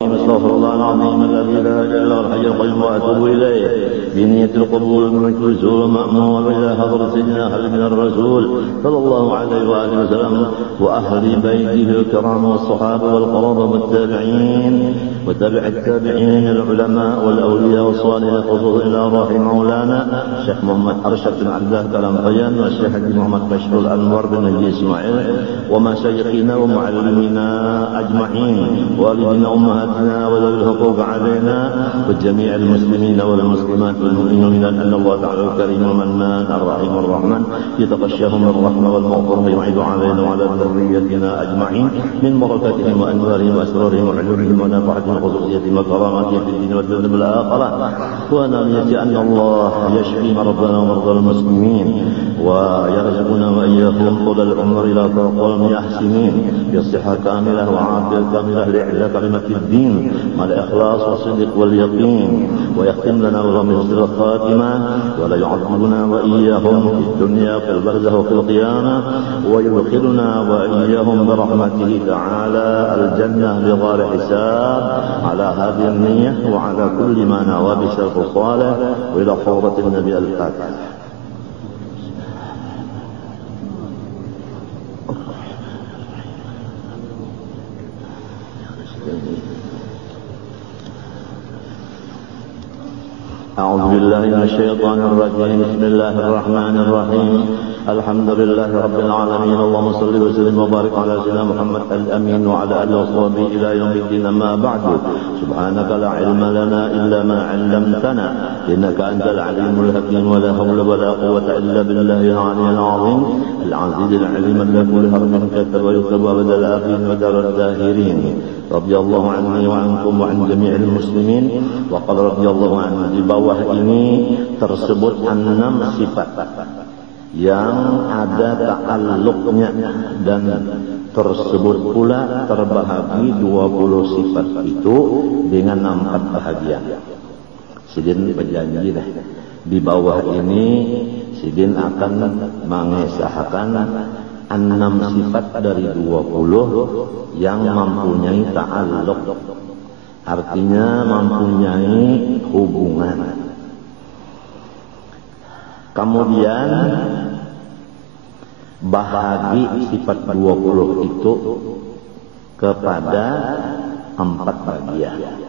استغفر الله العظيم الذي لا اله الا هو الحي القيوم واتوب اليه بنية القبول من كل مأمون الى حضرة سيدنا خالد بن الرسول صلى الله عليه واله وسلم واهل بيته الكرام والصحابه والقرابه والتابعين وتابع التابعين العلماء والاولياء والصالحين خصوصا الى روح مولانا الشيخ محمد ارشد بن عبد الله كلام قيان والشيخ محمد بشر الانور بن نجي اسماعيل ومشايخنا ومعلمينا اجمعين والدينا امهاتنا وذوي الحقوق علينا وجميع المسلمين والمسلمات والمؤمنين ان الله تعالى الكريم المنان الرحيم الرحمن يتغشاهم بالرحمه والمغفره ويعيد علينا وعلى ذريتنا اجمعين من بركاتهم وانوارهم واسرارهم وعلومهم ونفعتهم وخصوصيتهم وكراماتهم في الدين والدنيا والاخره ونرجو ان الله يشفي مرضانا ومرضى المسلمين ويرزقنا واياهم طول العمر الى طرق يحسنين بالصحه كامله وعافيه كامله لاعلاء كلمه الدين مع الاخلاص والصدق واليقين ويختم لنا بحسن الخاتمه ولا يعذبنا واياهم في الدنيا في البرزخ وفي القيامه ويدخلنا واياهم برحمته تعالى الجنه بغير حساب على هذه النيه وعلى كل ما نوى بسلف الصالح والى حوضه النبي الفاتح. أعوذ بالله من الشيطان الرجيم بسم الله الرحمن الرحيم الحمد لله رب العالمين اللهم صل وسلم وبارك على سيدنا محمد الأمين وعلى آله وصحبه إلى يوم الدين أما بعد سبحانك لا علم لنا إلا ما علمتنا إنك أنت العليم الحكيم ولا حول ولا قوة إلا بالله العلي العظيم العزيز العليم الذي كل حرف كتب ويكتب أبد الآخرين ودار الداهرين رضي الله عني وعنكم وعن جميع المسلمين وقال رضي الله عنه. Di bawah ini tersebut 6 sifat yang ada ta'alluqnya dan tersebut pula terbahagi 20 sifat itu dengan 4 bahagian. Sidin berjanji dah di bawah ini Sidin akan mengesahkan 6 sifat dari 20 yang mempunyai ta'alluq, artinya mempunyai hubungan. Kemudian bahagi sifat 20 itu kepada 4 bagian.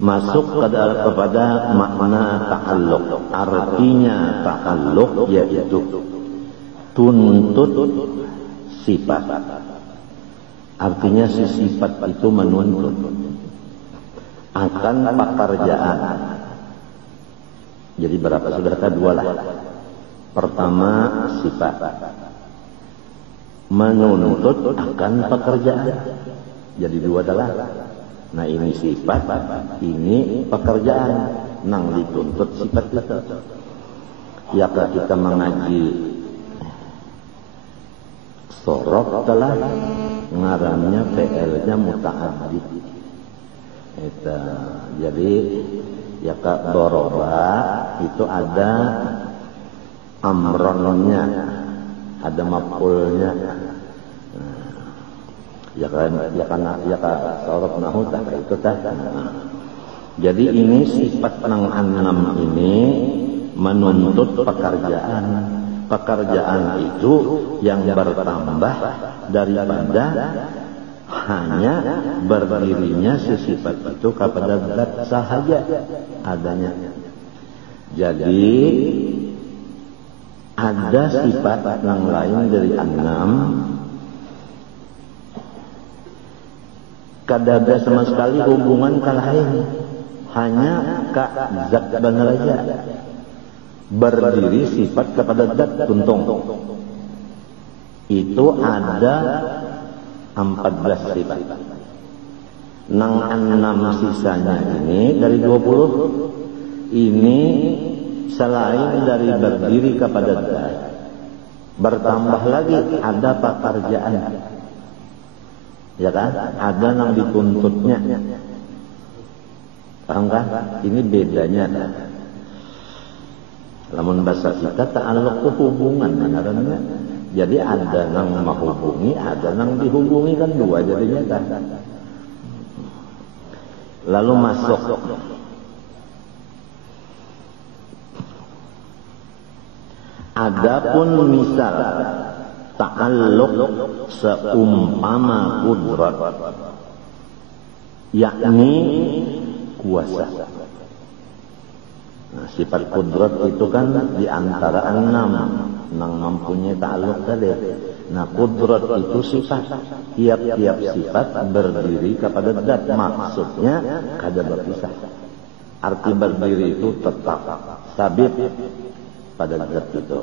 Masuk kepada makna ta'alluq. Artinya ta'alluq yaitu tuntut sifat. Artinya si sifat itu menuntut akan pekerjaan. Jadi berapa saudara? 2 lah. Pertama sifat menuntut akan pekerjaan. Jadi 2 adalah. Nah ini sifat, ini pekerjaan. Nang dituntut sifat itu. Ya kita mengaji sorok telah ngarannya PL-nya muta'addid. Jadi ya kak doroba itu ada amronnya, ada maf'ulnya. Ya kan sorok nahu tak itu tah. Jadi ini sifat nang 6 ini menuntut pekerjaan. Pekerjaan itu yang bertambah daripada hanya berdirinya sifat itu kepada zat sahaja adanya. Jadi ada sifat yang lain dari 6 kadada sama sekali hubungan ke lain, hanya ke zat benar aja. Berdiri sifat kepada zat tuntung. Itu ada 14 sifat. Nang 6 sisanya ini dari 20 ini selain dari berdiri kepada zat, bertambah lagi ada pekerjaan. Ya kan? Ada yang dituntutnya. Paham kan? Ini bedanya. Lamun bahasa kita ta'alluq itu hubungan, benarannya Jadi ada nang menghubungi, ada nang dihubungi, kan dua jadinya kan. Lalu masuk adapun misal ta'alluq seumpama kudrat, yakni kuasa. Nah, sifat kudrat itu kan diantara 6 yang mempunyai ta'alluq tadi. Nah, kudrat itu sifat, tiap-tiap sifat berdiri kepada zat, maksudnya kada berpisah. Arti berdiri itu tetap sabit pada zat itu.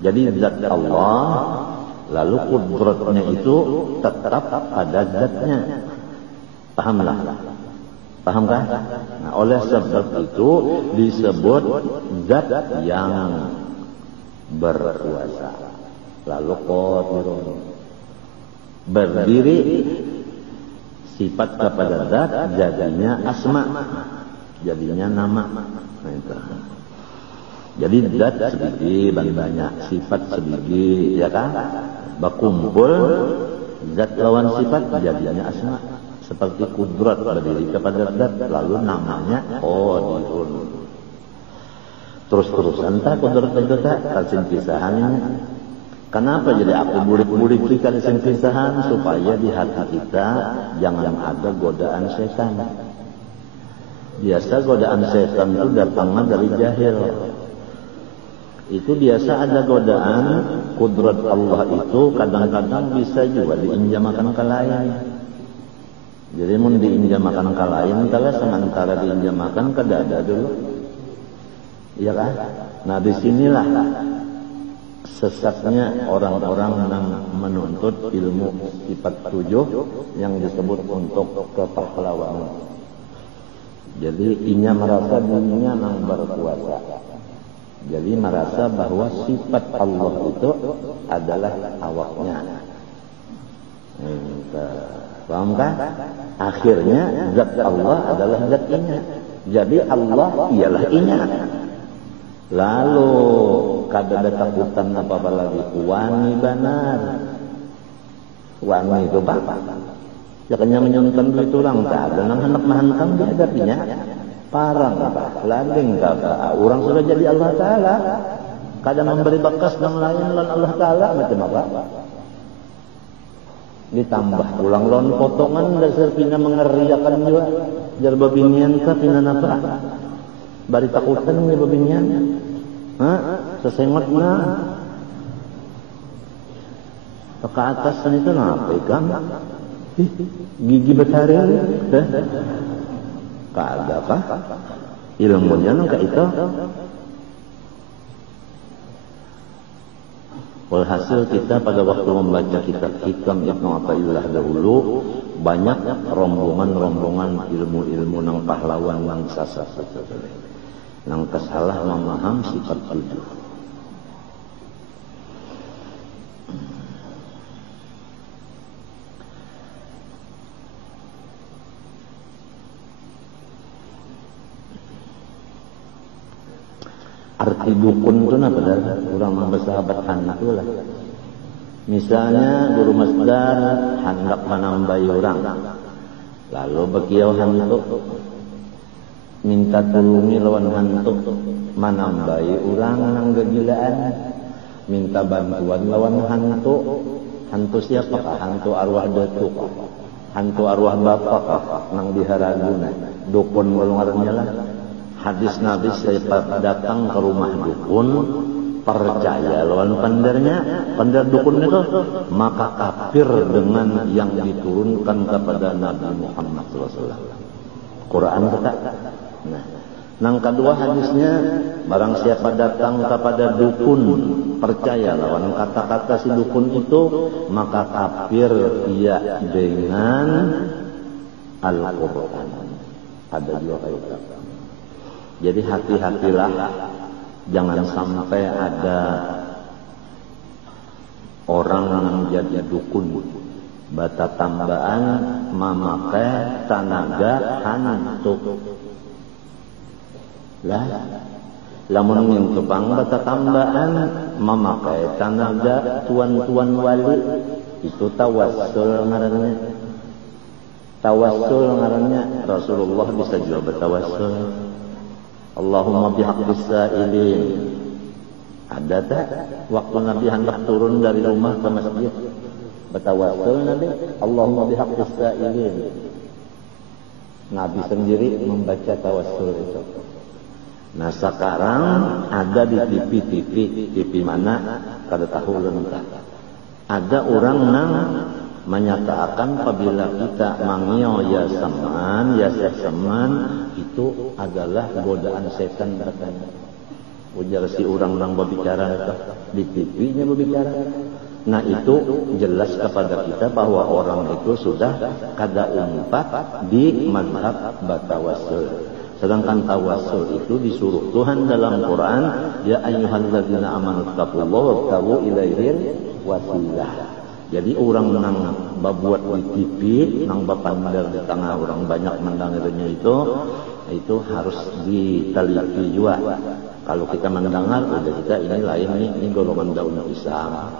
Jadi zat Allah, lalu kudratnya itu tetap pada zatnya. Pahamlah? Pahamkah? Nah, oleh sebab itu disebut zat yang berkuasa. Lalu qadirun, berdiri sifat kepada zat, jadinya asma, jadinya nama. Nah, itu. Jadi zat sebiji banyak, sifat sebiji, ya kan? Berkumpul zat lawan sifat jadinya asma. Seperti kudrat berdiri kepada zat, lalu namanya qadirun. Terus-terusan tak kudrat itu tak kalsin pisahannya. Kenapa jadi aku bulik-bulik di kalsin pisahan? Supaya di hati kita jangan ada godaan setan. Biasa godaan setan itu datangnya dari jahil. Itu biasa ada godaan kudrat Allah itu kadang-kadang bisa juga diinjamakan ke lain. Jadi mau diinjamakan ke lain, kalau sementara diinjamakan ke dada dulu, iya kan? Nah, disinilah sesatnya orang-orang yang menuntut ilmu sifat 7 yang disebut untuk kepahlawanan. Jadi inya merasa dirinya yang berkuasa. Jadi merasa bahwa sifat Allah itu adalah awaknya. Paham kan? Akhirnya zat Allah adalah zat inya. Jadi Allah ialah inya. Lalu kada ada takutan apa-apa lagi. Wani benar. Wani itu bapak. Jakanya menyonton duit orang. Tak ada nang hendak mahantam dihadapinya. Parang apa? Lading apa? Orang sudah jadi Allah Ta'ala. Kada memberi bekas yang lain lain Allah Ta'ala. Macam apa? Ditambah ulang lawan potongan dasar pina mengeriakan juga jar babinian ka pina napa bari takutan ni babinian sesengot na ke atas itu napa ikan gigi betaring kada apa ilmunya nang ka itu. Walhasil kita pada waktu membaca kitab Hikam Ibnu Athaillah dahulu banyak rombongan-rombongan ilmu-ilmu nang pahlawan nang sasar nang kesalah memaham sifat 7. Arti dukun itu apa dah? Orang bersahabat anak tu lah. Misalnya guru masdar hendak menambai orang, lalu bekiau hantu minta tolongi lawan hantu menambai orang nang kegilaan, minta bantuan lawan hantu. Hantu siapakah? Hantu arwah datuk, hantu arwah bapak nang diharaguna. Dukun golongannya lah. Hadis Nabi saya datang ke rumah dukun, percaya lawan pendernya, pender dukun itu, maka kafir dengan yang diturunkan kepada Nabi Muhammad SAW. Quran kata. Nah, nang kedua hadisnya, barang siapa datang kepada dukun, percaya lawan kata-kata si dukun itu, maka kafir ia dengan Al-Quran. Ada dua kaitan. Jadi hati-hatilah, jangan sampai ada orang yang jadi dukun, bata tambahan memakai tenaga hantu. Lah, Lamun ngintupang bata tambahan memakai tenaga tuan-tuan wali itu tawassul ngarannya. Tawassul ngarannya Rasulullah bisa juga bertawassul. Allahumma bihaqqis sa'ilin. Ada tak waktu Nabi hendak turun dari rumah ke masjid bertawassul Nabi Allahumma bihaqqis sa'ilin. Nabi sendiri membaca tawassul itu. Nah sekarang ada di TV mana kada tahu lentah. Ada orang nang menyatakan apabila kita mangio ya seman itu adalah godaan setan katanya. Ujar si orang berbicara itu di TV-nya berbicara. Nah itu jelas kepada kita bahwa orang itu sudah kada umpat di mazhab batawassul. Sedangkan tawassul itu disuruh Tuhan dalam Quran, ya ayyuhalladzina amanu taqullaha wabtaghu ilaihil wasilah. Jadi orang nang babuat di TV, nang bapandar di tengah orang banyak mendengarnya itu harus diteliti juga. Kalau kita mendengar, udah kita ini lain ini golongan daun pisang.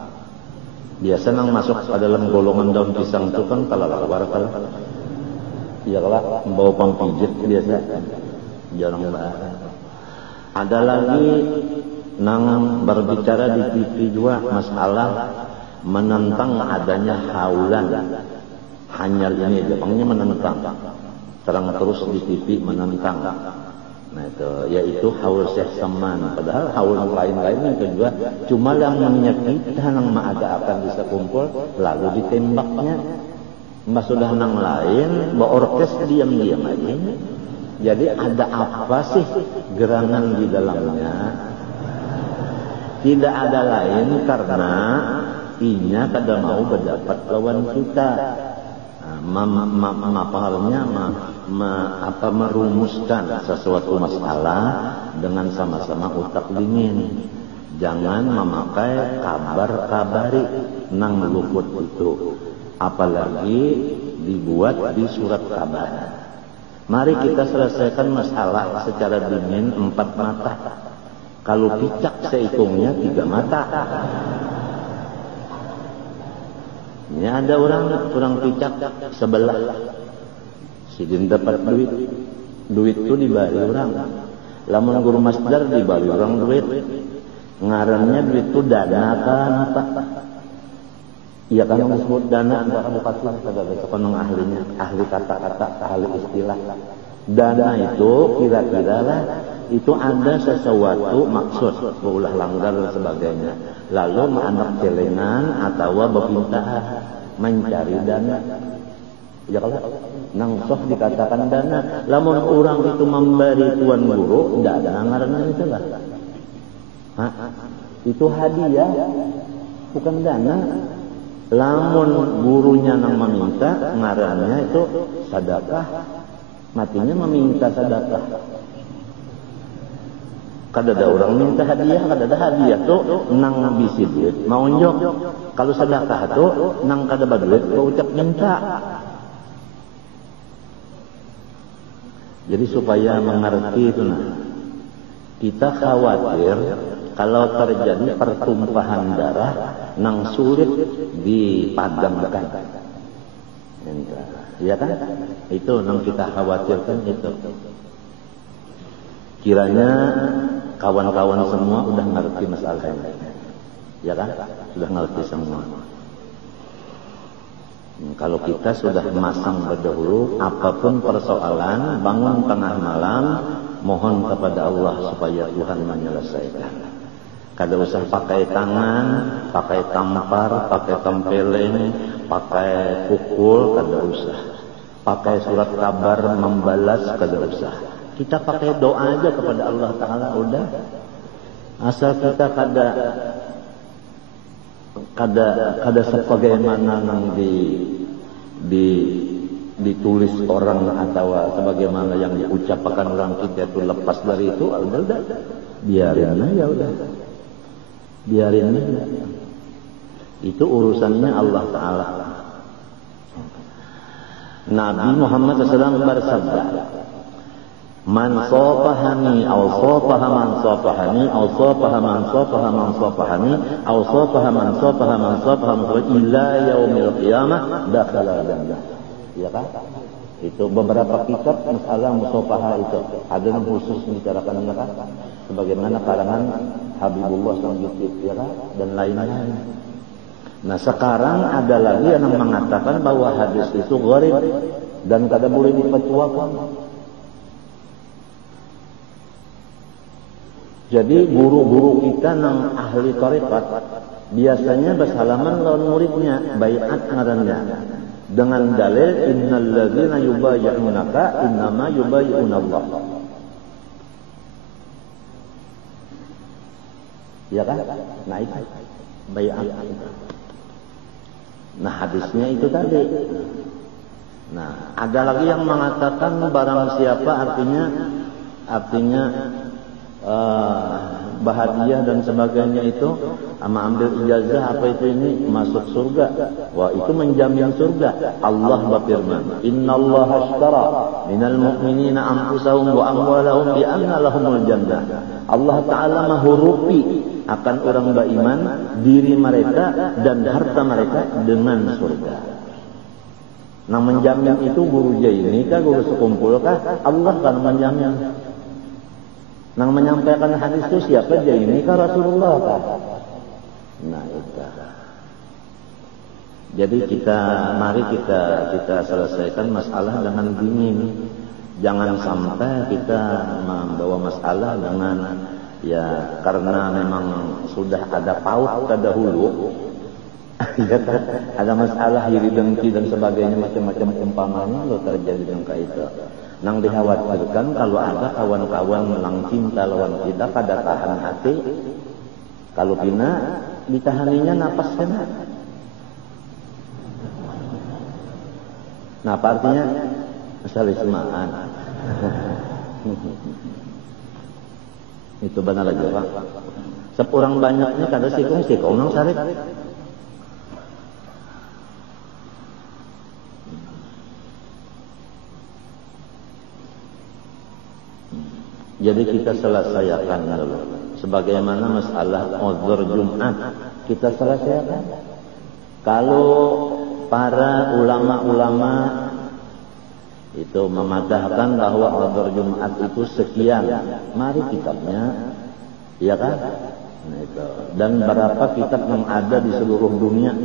Biasa nang masuk ke dalam golongan daun pisang itu kan kalah. Iya kalah, membawa pangpijit biasa. Jarang banget. Ada lagi nang berbicara di TV juga masalah menentang adanya haulan. Hanya ini Jepangnya menentang. Terang terus di TV menentang. Nah itu yaitu haul Syekh Saman. Padahal haul lain-lain itu juga cuma yang menyakiti nang ada akan bisa kumpul lalu ditembaknya. Mbak sudah nang lain, mbak orkes diam-diam aja. Jadi ada apa sih gerangan di dalamnya? Tidak ada lain karena inya kada mau berdapat lawan kita. Merumuskan sesuatu masalah dengan sama-sama utak dingin. Jangan memakai kabar-kabari nang luput itu. Apalagi dibuat di surat kabar. Mari kita selesaikan masalah secara dingin 4 mata. Kalau picak sehitungnya 3 mata. Ini ada orang picak sebelah. Sidin dapat duit. Duit itu dibari orang. Lamun guru masdar dibari orang duit. Ngarannya duit itu dana kan apa? Iya kan yang disebut dana antara bupati sekolah ahlinya, ahli kata-kata, ahli istilah. Dana itu kira-kira lah itu ada sesuatu maksud, berulah langgar dan sebagainya. Lalu anak celengan atau berpintahan mencari dana. Ya kalau nangsoh dikatakan dana, lamun orang itu memberi tuan guru, tidak ada ngarannya itu lah. Itu hadiah, bukan dana. Lamun gurunya nang meminta ngarannya itu sedekah, matinya meminta sedekah. Kada ada orang minta hadiah, kada ada hadiah tuh nang bisi duit mau njok. Kalau sedekah tuh nang kada baduit kau ucap minta. Jadi supaya mengerti itu kita khawatir kalau terjadi pertumpahan darah nang sulit dipadamkan. Iya kan? Itu nang kita khawatirkan itu. Kiranya kawan-kawan semua udah ngerti masalahnya. Ya kan? Sudah ngerti semua. Kalau kita sudah masang berdahulu, apapun persoalan, bangun tengah malam, mohon kepada Allah supaya Tuhan menyelesaikan. Kada usah pakai tangan, pakai tampar, pakai tempeleng, pakai pukul, kada usah. Pakai surat kabar membalas, kada usah. Kita pakai doa aja kepada Allah Ta'ala, udah. Asal kita kada sebagaimana yang ditulis orang atau sebagaimana yang diucapkan orang kita itu lepas dari itu, udah biarin aja udah. Biarin aja. Itu urusannya Allah Ta'ala. Nabi Muhammad SAW bersabda, Man safahani aw safaha man safahani aw safaha man safaha man safahani aw safaha man safaha man safaha ila yaumil qiyamah dakhala jannah. Ya kan? Itu beberapa kitab masalah musafaha itu ada yang khusus membicarakan, ya kan? Sebagaimana karangan Habibullah Sangkitip, ya kan? Dan lain-lain. Nah sekarang ada lagi yang mengatakan bahwa hadis itu gharib dan kada boleh dipercuakan. Jadi guru-guru kita nang ahli tarekat biasanya bersalaman lawan muridnya, baiat ngarannya dengan dalil innal ladzina yubayyi'unaka innama yubayyi'unallah. Ya kan? Nah itu baiat. Nah hadisnya itu tadi. Nah ada lagi yang mengatakan barang siapa artinya bahagia dan sebagainya itu ama ambil ijazah apa itu ini masuk surga. Wah itu menjamin surga. Allah berfirman, innallaha ashtara minal mu'minina anfusahum wa amwalahum bi anna lahumul jannah. Allah Ta'ala menghurupi akan orang beriman diri mereka dan harta mereka dengan surga. Nah menjamin itu guru Jaini kah, guru sekumpul kah? Allah kan menjamin. Nang menyampaikan hadis itu siapa? Jaini kah Rasulullah kah? Nah itu. Jadi mari kita selesaikan masalah dengan dingin. Jangan sampai kita membawa masalah dengan ya karena memang sudah ada paut terdahulu. Ya kan? Ada masalah iri dengki dan sebagainya macam-macam umpamanya lo terjadi dengan itu. Nang dikhawatirkan kalau ada kawan-kawan melang cinta lawan kita kada tahan hati, kalau pina ditahaninya napas kena. Nah apa artinya? Salismaan. Itu benar aja Pak. Seorang banyaknya kada sikung nang sarit. Jadi kita selesaikan dulu. Sebagaimana masalah uzur Jumat kita selesaikan. Kalau para ulama-ulama itu memadahkan bahwa uzur Jumat itu sekian, mari kitabnya, ya kan? Nah, itu. Dan berapa kitab yang ada di seluruh dunia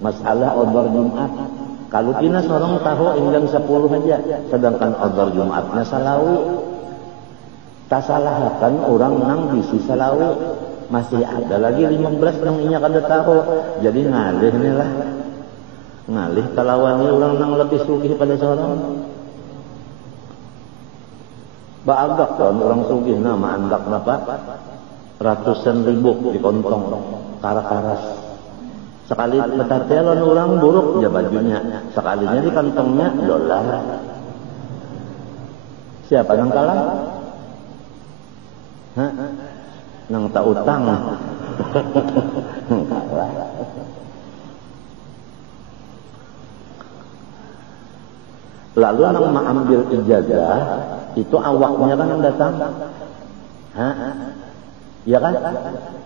masalah uzur Jumat. Kalau kita seorang tahu enggan 10 aja, sedangkan uzur Jumatnya salawi. Tak salahkan orang nang bisi salawi. Masih ada lagi 15 nang inya kada tahu. Jadi ngalih nih lah. Ngalih talawani orang nang lebih sugih pada seorang. Baagak kan orang sugih nama andak napa? Ratusan ribu di kontong karas-karas. Sekali petartelan orang buruk ya bajunya, sekalinya di kantongnya dolar. Siapa yang kalah? Hah? Nang tak utang. Kalah. Lalu nang mengambil ijazah itu awaknya kan yang datang. Hah? Ya kan?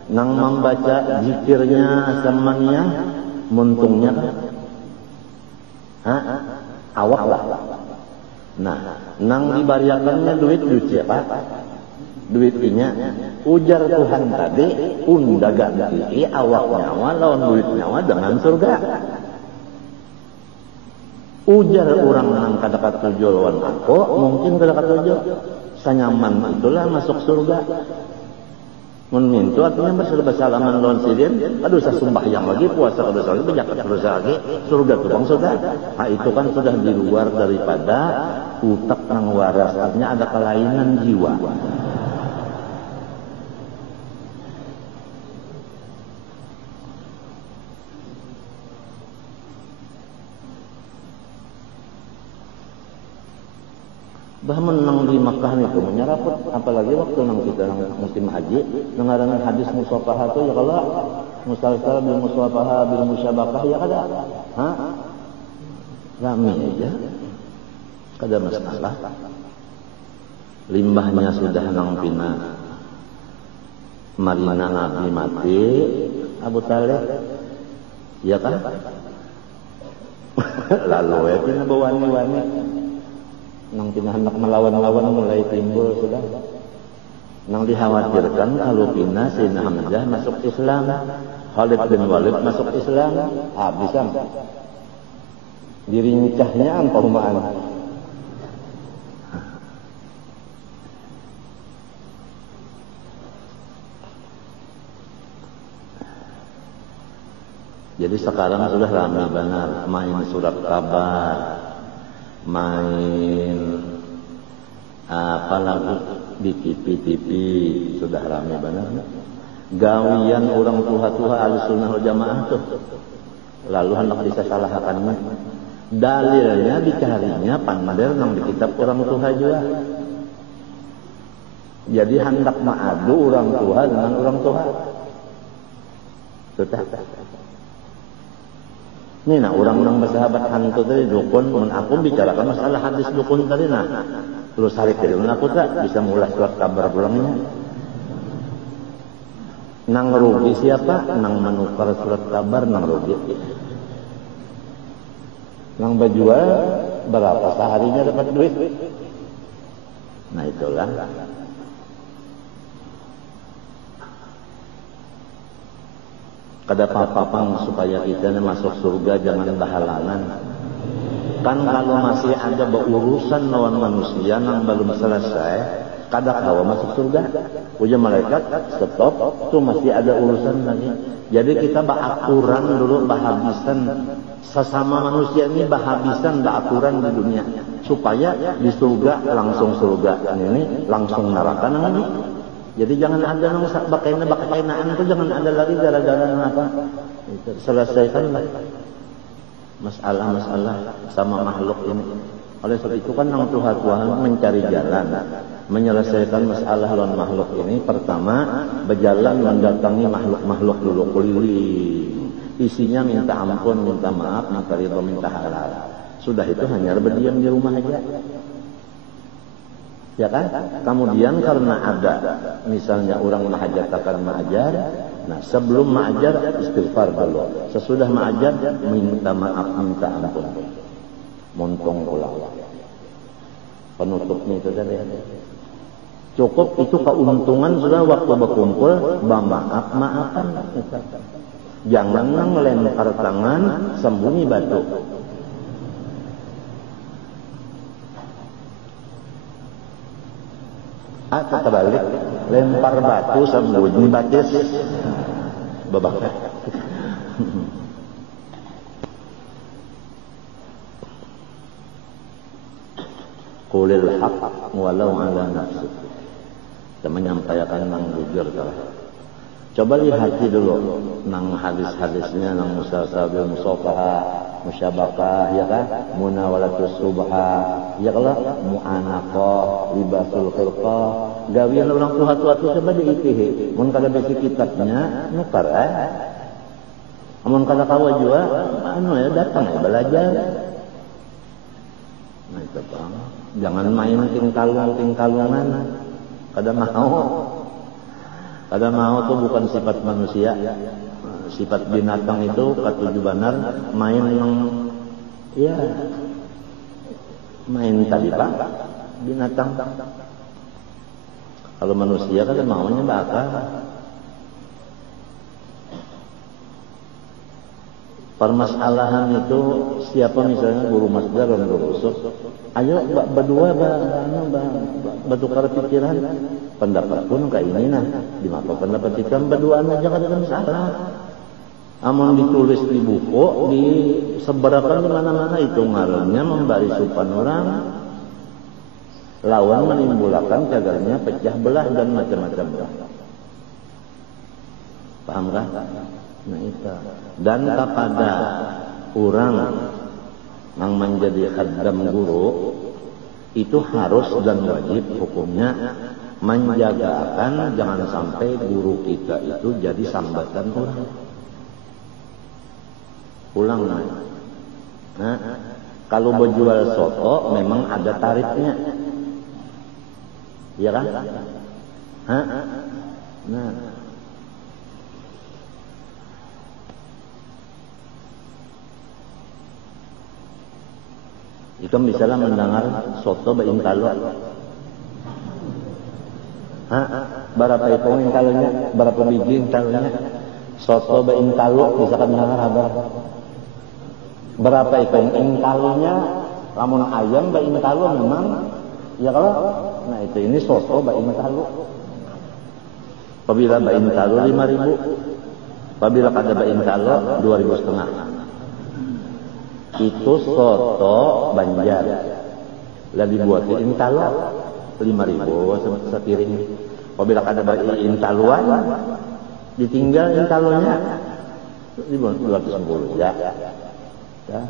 Nang membaca zikirnya semuanya muntungnya kan? Hah? Awak lah. Nah, nang dibariakannya duit siapa? Duit inya ujar Tuhan tadi unda ganti awak nyawa lawan duit nyawa dengan surga. Ujar orang nang kada katujo lawan aku mungkin kada katujo sanyaman itulah masuk surga. Memintu artinya bersalaman lawan sidin, aduh saya sembahyang lagi, puasa kada lagi, berzakat terus lagi, surga tuh bang surga. Nah itu kan sudah di luar daripada utak nang waras, artinya ada kelainan jiwa. Bah menang di Makkah itu menyeraput, apalagi waktu nang kita nang musim haji, dengaran hadis musafahah itu ya kalau musafah bil musafahah bil musyabakah ya kada, hah? Rame aja. kada masalah. Limbahnya sudah nang pina marina Nabi mati Abu Talib, ya kan? Lalu ya pina bawani-wani nang pina hendak melawan-lawan mulai timbul sudah. Nang dikhawatirkan kalau pina Sayyidina Hamzah masuk Islam, Khalid bin Walid masuk Islam, bisa dirincahnya ampaumaan. Jadi sekarang sudah ramai benar main surat kabar, main apa lagi di TV sudah ramai benar. Gawian orang tua-tua Ahlussunnah wal Jamaah tuh. Lalu hendak disalahkannya. Dalilnya dicarinya pandai nang di kitab orang tua juga. Jadi hendak mengadu orang tua dengan orang tua. Sudah. Ini nah orang nang bersahabat hantu tadi dukun, mun aku bicarakan masalah hadis dukun tadi nah. Terus hari kedua aku tak bisa mulai surat kabar pulangnya. Nang rugi siapa? Nang menukar surat kabar nang rugi. Nang berjual berapa seharinya dapat duit? Nah itulah. Kada apa-apa supaya kita masuk surga jangan berhalangan. Kan kalau masih ada berurusan lawan manusia yang belum selesai, kada kawa masuk surga. Ujar malaikat, stop, tuh masih ada urusan lagi. Jadi kita berakuran dulu, bahabisan sesama manusia ini bahabisan berakuran di dunia supaya di surga langsung surga, ini langsung neraka namanya. Jadi jangan ada nang bakainaan itu jangan ada lagi gara-gara apa. Itu selesaikanlah masalah-masalah sama makhluk ini. Oleh sebab itu kan nang Tuhan mencari jalan menyelesaikan masalah lawan makhluk ini. Pertama berjalan mendatangi makhluk-makhluk dulu keliling. Isinya minta ampun, minta maaf, minta ridho, minta halal. Sudah itu hanya berdiam di rumah aja. Ya kan? Kemudian karena ada misalnya orang mahajatakan ma'ajar, nah sebelum ma'ajar istighfar dulu. Sesudah ma'ajar minta maaf, minta ampun. Montong pulang. Penutupnya itu tadi. Cukup itu keuntungan sudah waktu berkumpul, maaf-maafan. Jangan melempar tangan, sembunyi batu. Atau terbalik, lempar batu sembunyi batis, babak. Qulil haqq walau ala nafsik. Kita menyampaikan nang jujur telah. Coba lihat dulu nang hadis-hadisnya nang musasabil musafaha, musyabakah ya kan, munawalatus subha, ya kalau mu'anaqah, libasul khirqah, gawian orang tua-tua itu coba diitihi. Mun kada besi kitabnya nukar amun kada kawa juga ya datang ya belajar. Nah itu Bang, jangan main tingkalungan. Kada mau tuh bukan sifat manusia. Sifat binatang itu katuju benar main yang ya main tadi Pak binatang. Kalau manusia kan maunya bakal. Permasalahan itu siapa misalnya guru masdar dan guru usul, ayo berdua bertukar pikiran, pendapat pun kayak ini nah, di mana pendapat kita berduaan aja kan ada masalah. Amun ditulis di buku, disebarkan di mana-mana itu ngaruhnya memberi supan orang, lawan menimbulkan cagarnya pecah belah dan macam-macam belah. Paham kan? Nah itu. Dan kepada orang yang menjadi khaddam guru itu harus dan wajib hukumnya menjagakan jangan sampai guru kita itu jadi sambatan orang. Ulang nah Kalau berjual soto memang ada tarifnya. Iya kan? Hah? Nah. Jika misalnya mendengar soto beintalo. Hah? Berapa itu intalonya? Berapa biji intalonya? Soto beintalo misalkan mendengar habar. Berapa itu intalonya? Lamun ayam beintalo memang ya kalau nah itu ini soto beintalo. Apabila beintalo 5.000. Apabila kada beintalo 2.500. Itu soto Banjar. Lah dibuat intalo 5.000 sepiring. Apabila kada intaluan ditinggal intalonya 210 ya. Ya.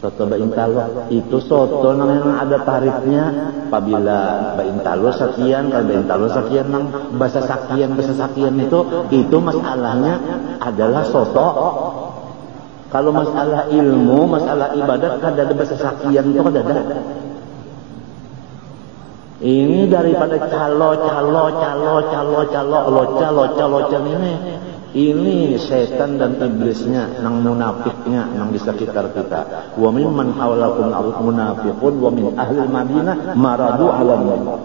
Soto beintalo itu soto namanya ada tarifnya. Apabila beintalo sekian, kalau beintalo sekian nang bahasa sakian itu masalahnya adalah soto. Kalau masalah ilmu, masalah ibadat kada ada bahasa sakian itu kada ada. Ini daripada calo ini setan dan iblisnya, nang munafiknya, nang di sekitar kita. Wa mimman hawlakum munafiqun wa min ahli Madinah maradu 'alan nifaq.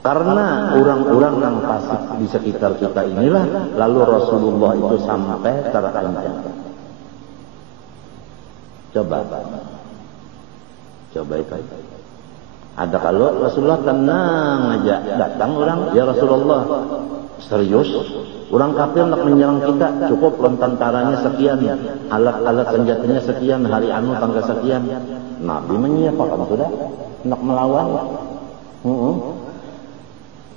Karena orang-orang yang fasik di sekitar kita inilah lalu Rasulullah itu sampai terancam. Coba itu. Ada kalau Rasulullah tenang aja datang orang, ya Rasulullah serius, orang kafir nak menyerang kita, cukup tentaranya sekian, alat-alat senjatanya sekian, hari anu tanggal sekian. Nabi menyiapkan sudah nak melawan.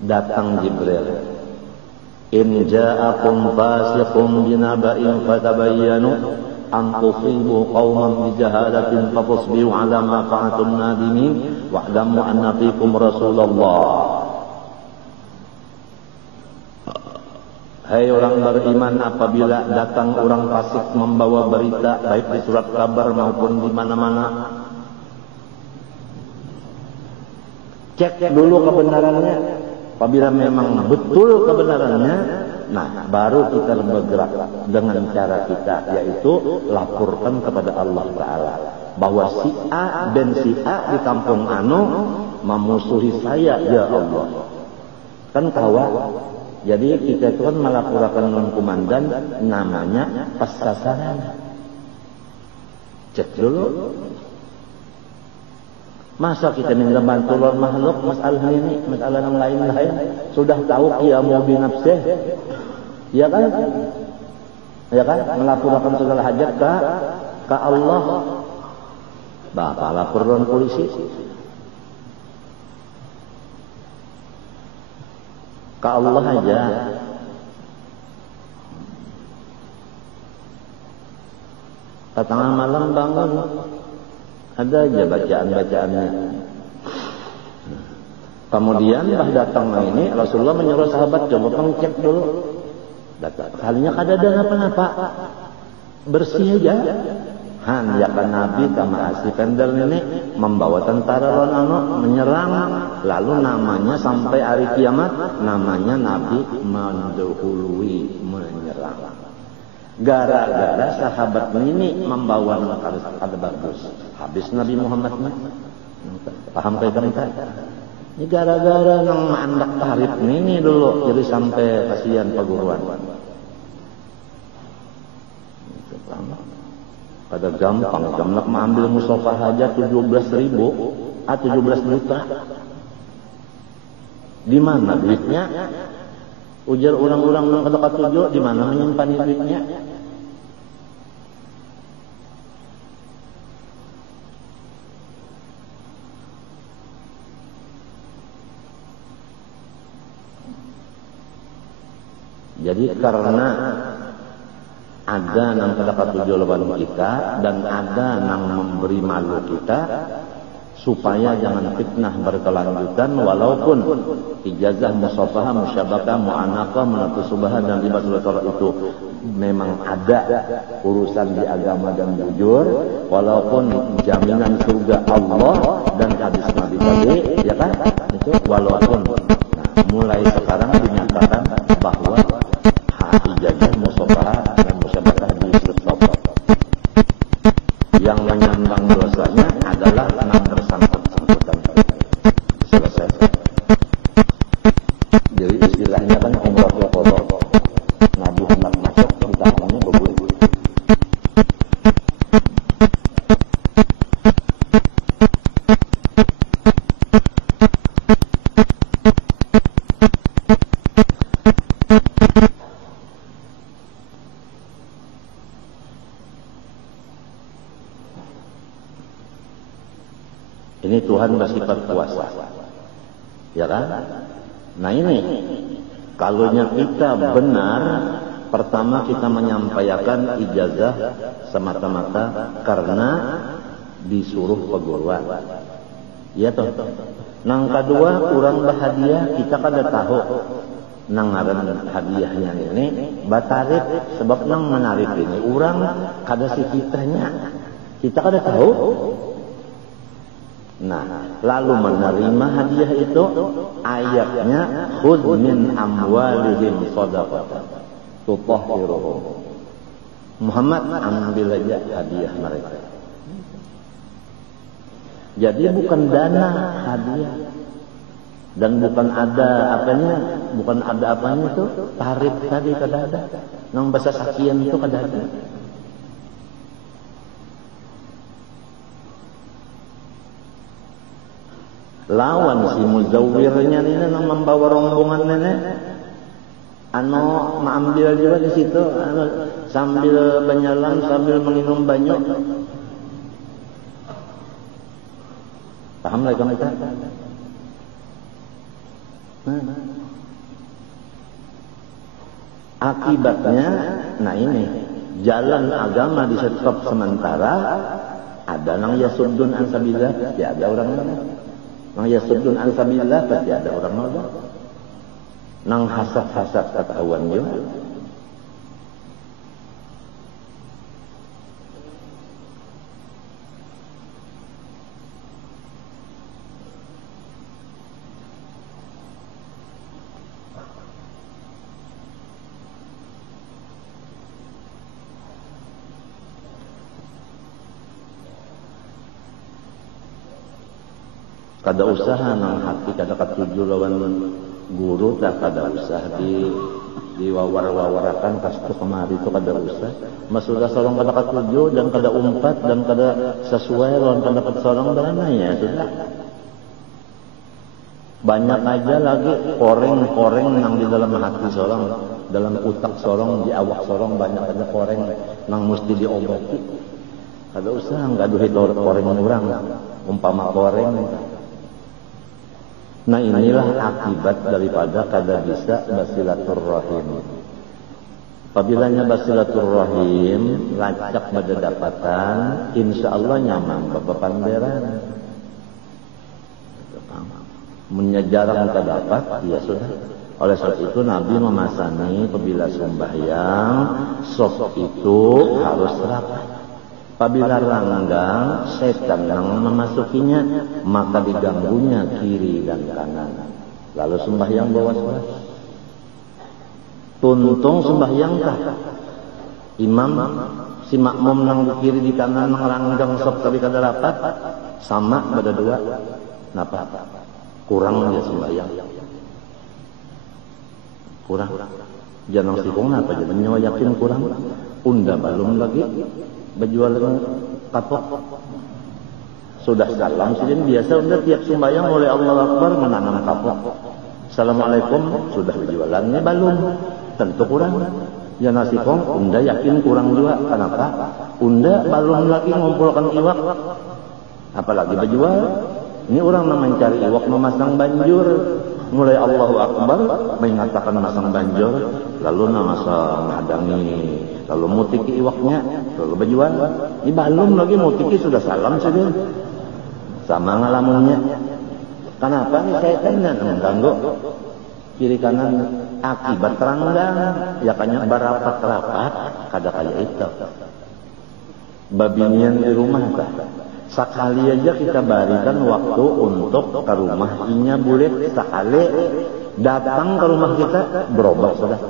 Datang Jibril. In ja'akum fasiqun binaba'in fatabayyanu an tusibu qauman bijahalatin fatusbihu 'ala ma fa'altum nadimin wa'lamu anna fikum Rasulullah. Hai orang beriman, apabila datang orang fasik membawa berita baik di surat kabar maupun di mana-mana, cek dulu kebenarannya. Apabila memang betul kebenarannya, nah baru kita bergerak dengan cara kita, yaitu laporkan kepada Allah Ta'ala bahwa si A dan si A di kampung anu memusuhi saya, ya Allah. Kan kawan. Jadi kita itu kan melaporkan non komandan namanya pas sasaran. Cek dulu. Masa kita minta bantuan makhluk masalah ini, masalah yang lain-lain sudah tahu qiyamu bi nafsih. Ya kan? Ya kan? Melaporkan segala hajat ke Allah. Bapak laporan polisi. Ke Allah aja. Tengah malam bangun, ada aja bacaan-bacaannya. Kemudian datang ini Rasulullah menyuruh sahabat coba pengcek dulu. Datang. Kalinya kada ada apa-apa. Bersih aja. Ya kan Nabi sama si Pendel ini membawa tentara lawan menyerang, lalu namanya sampai hari kiamat namanya Nabi mendahului menyerang. Gara-gara sahabat ini membawa kada bagus. Habis Nabi Muhammad paham kaitan kan? Ini gara-gara nang andak tarif ini dulu jadi sampai kasihan perguruan. Pada gampang, nak mengambil musofa saja 17.000, 17 juta. Di mana duitnya? Ujar orang-orang yang kata tujuh, di mana menyimpan duitnya? Jadi karena ada yang kata tujuh lawan kita dan ada yang memberi malu kita, supaya jangan fitnah berkelanjutan, walaupun ijazah, musafahah, musyabakah, mu'anaqah, munatusubahah dan riba sulatul itu memang ada urusan di agama dan jujur, walaupun jaminan surga Allah dan hadis Nabi tadi, ya kan? Itu walaupun. Nah, mulai sekarang dinyatakan bahwa ijazah, musafahah dan musyabakah di stop. Yang menyandang dosanya adalah 6 bersangkutan. Selesai. Jadi istilahnya kan umratul qadha. Nabi hendak masuk di tangannya berbunyi. Ini Tuhan bersifat kuasa, ya kan? Nah ini, kalau kita benar, pertama kita menyampaikan ijazah semata-mata karena disuruh peguruan, ya toh. Nang kedua, orang berhadiah, kita kada tahu nang ngaran hadiahnya ini batarif, sebab nang menarik ini orang kada si kita kada tahu. Nah, lalu menerima hadiah itu ayatnya khudz min amwalihim shadaqatan tutahhiruhum. Muhammad, ambil aja hadiah mereka. Jadi bukan dana hadiah dan bukan ada apanya itu tarif tadi kada ada. Nang bahasa sakian itu kada ada. Lawan si muzawwirnya ini nang membawa rombongan nenek mengambil juga di situ sambil menyelam sambil minum banyak. Paham lagi mereka? Akibatnya, nah ini jalan agama di stop sementara. Ada nang yasuddun an sabilillah, ya ada orang lain. Nang yasuddun an sabilillah pasti ada orang nolak. Nang hasad-hasad ketahuan juga. Kada usaha nang hati kada katuju lawan guru tak kada usah di wawar-wawarakan kastu kemari itu kada usah. Masudah sorong kada katuju dan kada umpat dan kada sesuai lawan pendapat sorong dana ya sudah. Banyak aja lagi koreng-koreng yang di dalam hati sorong, dalam utak sorong, di awak sorong banyak aja koreng nang mesti diobati. Kada usah ngaduhi koreng orang, umpama koreng. Nah inilah akibat daripada kada bisa basilaturrahim. Apabila basilaturrahim lacak pada dapatan, insya Allah nyaman bepanderan. Menyejarang terdapat, ya sudah. Oleh sebab itu Nabi memasani apabila sembahyang, sok itu harus rapat. Apabila ranggang, setan yang memasukinya, maka diganggunya kiri dan kanan. Lalu sembahyang bawas-bawas. Tuntung sembahyang kah? Imam, si makmum nang di kiri di kanan ranggang sok tapi kada rapat, sama pada dua. Napa? Kurang dia sembahyang. Kurang. Jangan sikong napa? Jangan nyawa yakin kurang. Unda belum lagi. Berjualan kapok sudah salam sidin biasa udah tiap sembahyang oleh Allah Akbar menanam kapok. Assalamualaikum sudah berjualannya belum tentu kurang. Ya nasi kong unda yakin kurang juga. Kenapa? Unda belum lagi ngumpulkan iwak apalagi berjual. Ini orang mencari iwak memasang banjur. Mulai Allahu Akbar mengatakan masang banjur lalu masang hadangi lalu mutiki iwaknya lalu berjual. Ini belum lagi mutiki sudah salam saja. sama ngalamunnya. Kenapa nih saya tenan mengganggu kiri kanan akibat teranggang ya kanya barapat-rapat kada kaya itu. Babinian di rumah kah? Sekali aja kita berikan waktu untuk ke rumah inya boleh sekali datang ke rumah kita berobat sudah.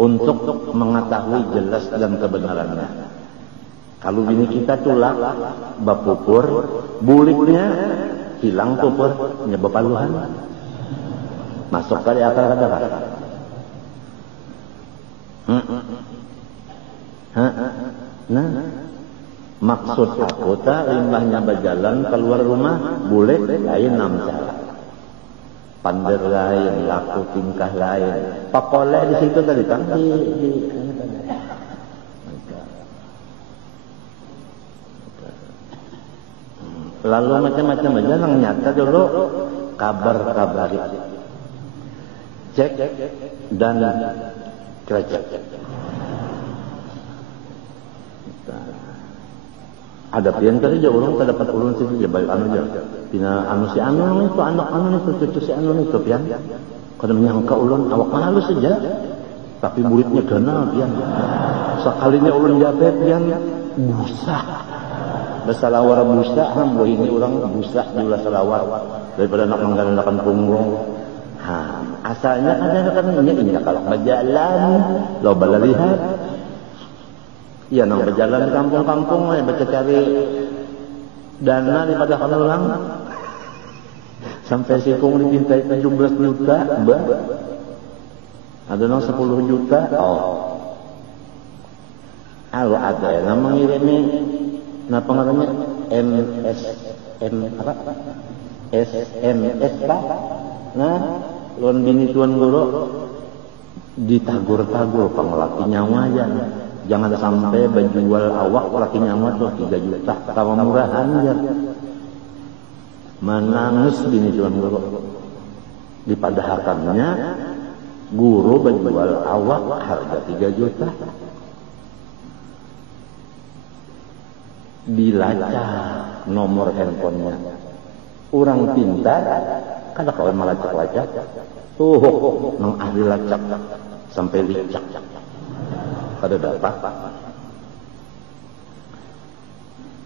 Untuk mengetahui jelas dan kebenarannya. Kalau bini kita tulak, bapupur, buliknya hilang pupur, nyebapaluhan. Masuk kali akal kada kan? Nah, maksud aku tak limbahnya berjalan keluar rumah, boleh lain 6 cara. Pandai lain, laku tingkah lain. Pakoleh di situ tadi kan lalu macam-macam aja yang nyata dulu kabar-kabari. Cek dan kerajaan. Ada pian tadi jauh orang tak dapat ulun situ ya baik anu aja. Pina anu si anu itu anak anu itu cucu si anu itu pian. Kada menyangka ulun awak malu saja. Tapi muridnya ganal pian. Sekalinya ulun jape pian busa. Bersalawar busa hambo ini orang busa jula salawar daripada nak menggandakan punggung. Asalnya ada kan ini kalau berjalan lo balalihat. Ya nang berjalan di kampung-kampung baca cari dana daripada orang sampai sikung dipintai 17 juta, mbak. Ada nang 10 juta. Kalau ada yang mengirimi napa ngarannya SMS lah. Nah, lon bini tuan guru ditagur-tagur pengelaki nyawa aja. Jangan sampai berjual awak laki nyawa tuh 3 juta. Tawa murahan ya. Menangis bini tuan guru. Dipadahakannya guru berjual awak harga 3 juta. Dilacak nomor handphonenya. Orang pintar kada kawan melacak-lacak. Tuh nang ahli lacak sampai licak. Kada dapat.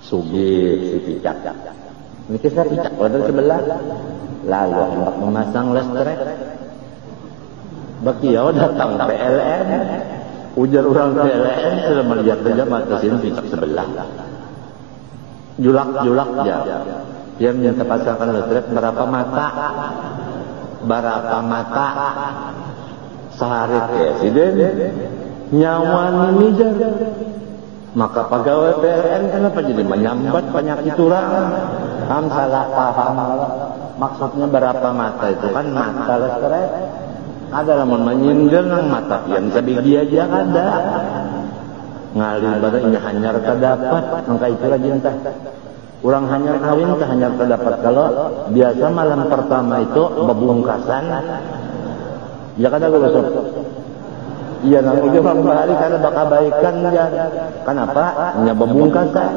Sugih si picak. Ini kisah picak pada sebelah. Lalu hendak memasang listrik. Bakiau datang PLN. Ujar orang PLN sudah melihat saja mata sini picak sebelah. Julak ya. Dia minta pasangkan listrik berapa mata? Berapa mata? Sehari presiden nyawan ini jar. Maka pegawai PLN kenapa jadi menyambat penyakit orang? Kan salah paham. Maksudnya berapa mata itu kan mata listrik. Ada namun menyindir nang mata pian sabigi aja ada. Ngalir pada ini hanyar terdapat angka itu lagi entah orang hanyar kawin ke hanyar terdapat kalau biasa malam pertama itu bebungkasan ya kada gue besok iya nang ujung hari karena bakal baikan ya kenapa hanya bebungkasan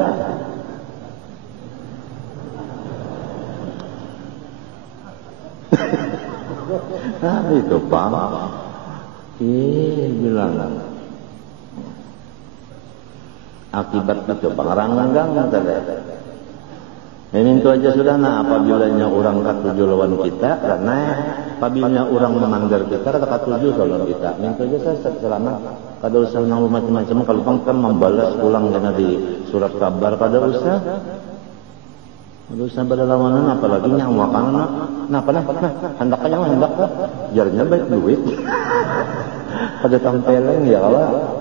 nah itu bang bilang akibat itu pengerang-ranggang tadi. Ini itu aja sudah nah apabilanya orang katuju lawan kita karena apabila orang melanggar kita kata katuju lawan kita. Itu aja saya selama kada usah nang macam-macam kalau kan membalas ulang dengan di surat kabar kada usah. Kada usah berlawanan apalagi nyawa kana napa hendak nyawa hendak jarnya baik duit. Kada tampeleng ya kalau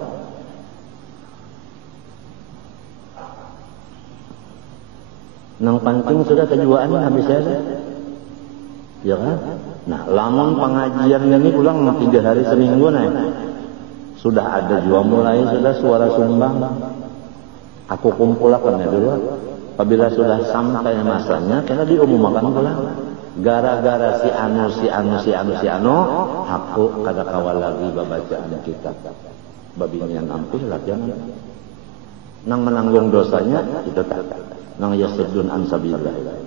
nang penting sudah kejuaan habis saya ya kan nah lamun pengajian ini pulang 3 hari seminggu nih sudah ada jua mulai sudah suara sumbang aku kumpulkan ya dulu apabila sudah sampai masanya kena diumumkan pulang gara-gara si anu aku kada kawal lagi babacaan kita babinian ampun lah jangan nang menanggung dosanya itu tak nang yasuddun an sabilillah.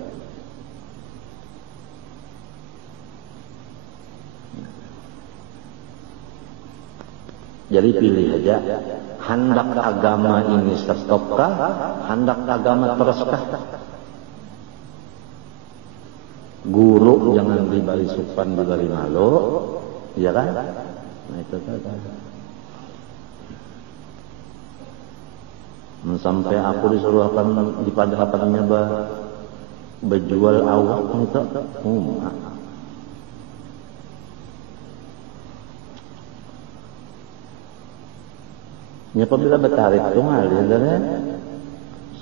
Jadi pilih aja, hendak agama ini stopkah, hendak agama teruskah. Guru jangan diberi supan, diberi malu, ya kan? Nah itu kan. Sampai aku disuruh akan di padahalnya berjual awak itu, nya apabila bertarik itu malih deh.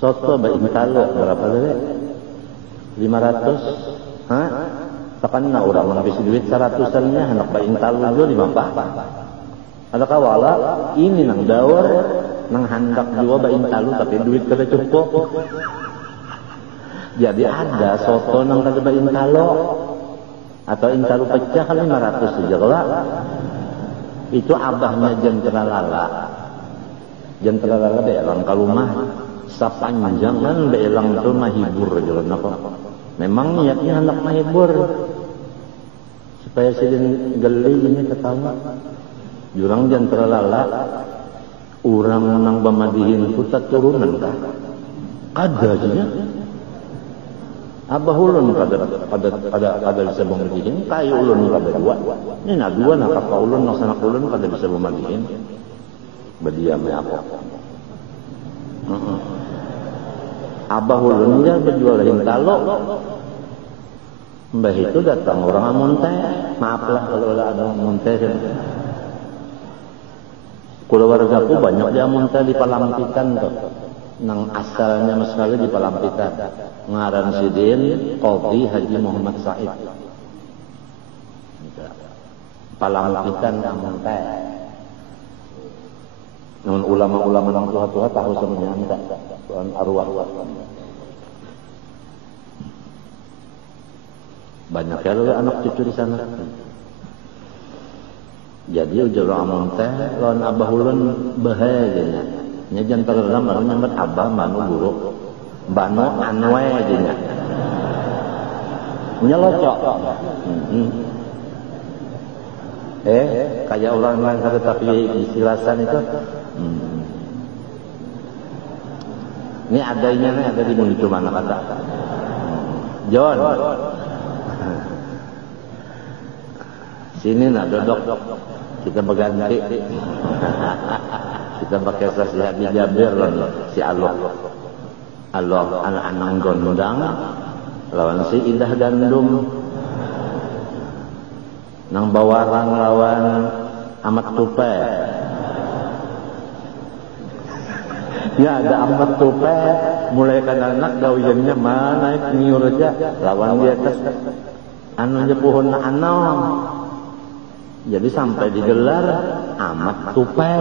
Soto baik talo berapa deh? 500. Hah? Takan na orang habis duit 100-annya hendak baik talo jo 5 Ada kawala ini nang dawar nang hendak juga baik talo tapi duit kada cukup. Jadi ada soto nang kada baik talo atau intalo pecah kan 500 saja kalau itu abahnya jentera lala. Jentera lala beelang ke rumah sapanjangan beelang itu mahibur jalan apa. Memang niatnya hendak mahibur supaya sidin geli ini ketawa. Jurang jentera lala urang nang bamadihin ku turunan kah? Kada saja. Abah ulun kada bisa bamadihin, kayu ulun kada dua. Ini na dua nak ka ulun nak sanak ulun kada bisa bamadihin. Berdiam ya apa? Abah ulun dia berjual hintalo. Mbah itu datang orang amun teh, maaflah kalau ada amun teh. Keluargaku banyak di amun teh di Palampitan tuh. Nang asalnya sekali di Palampitan. Ngaran Sidin Qadhi Haji Muhammad Said. Palampitan amun teh. Namun ulama-ulama yang tua-tua tahu semuanya enggak Tuhan arwah. Banyak ya anak cucu di sana. Jadi ujar amun teh lawan abah ulun bahaya nya jangan terlalu baru nyambat abah manu guru bano anwe nya nyelocok. Kayak orang lain kata tapi istilasan itu. Ini adanya nih ada di muncul mana kata John. Sini nak duduk kita berganti. Kita pakai si Haji Jabir si Allah anak-anak gondang lawan si Indah Gandum nang bawarang lawan Amat Tupe. Ya ada Amat Tupe mulai kan anak gawiannya mana naik niur aja lawan di atas anunya pohon anom. Jadi sampai digelar Amat Tupe.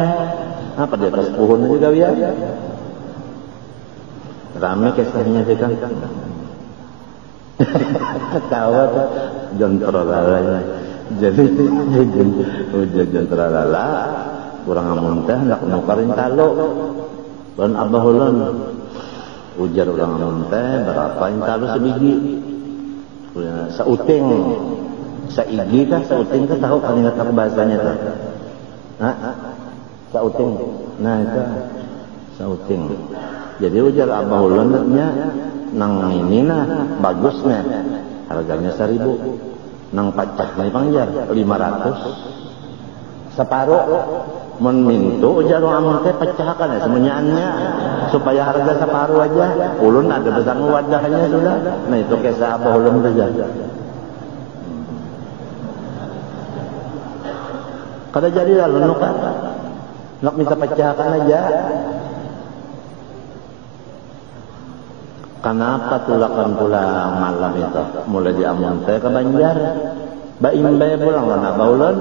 Apa di atas pohon aja gawian. Rame kisahnya sih kan. Ketawa tuh jontor lalanya. Jadi hujan terlala kurang amun teh hendak nukarin talo dan abah ulun ujar urang amun teh berapa talo sebiji sauting saigi kah sauting kah tahu kan ingat aku bahasanya tuh sauting nah itu sauting jadi ujar abah ulunnya nang ini nah bagusnya harganya 1.000 nang pacah nih pangjar 500 separuh mun mintu ujar amun teh pecahkan ya semuanya supaya harga separuh aja ulun ada besar wadahnya sudah. Nah itu kisah abah ulun saja kada jadi lalu nak minta pecahkan aja. Kenapa tulakan pulang malam itu? Mulai di amun teh ke Banjar. Baim bae pulang anak baulun.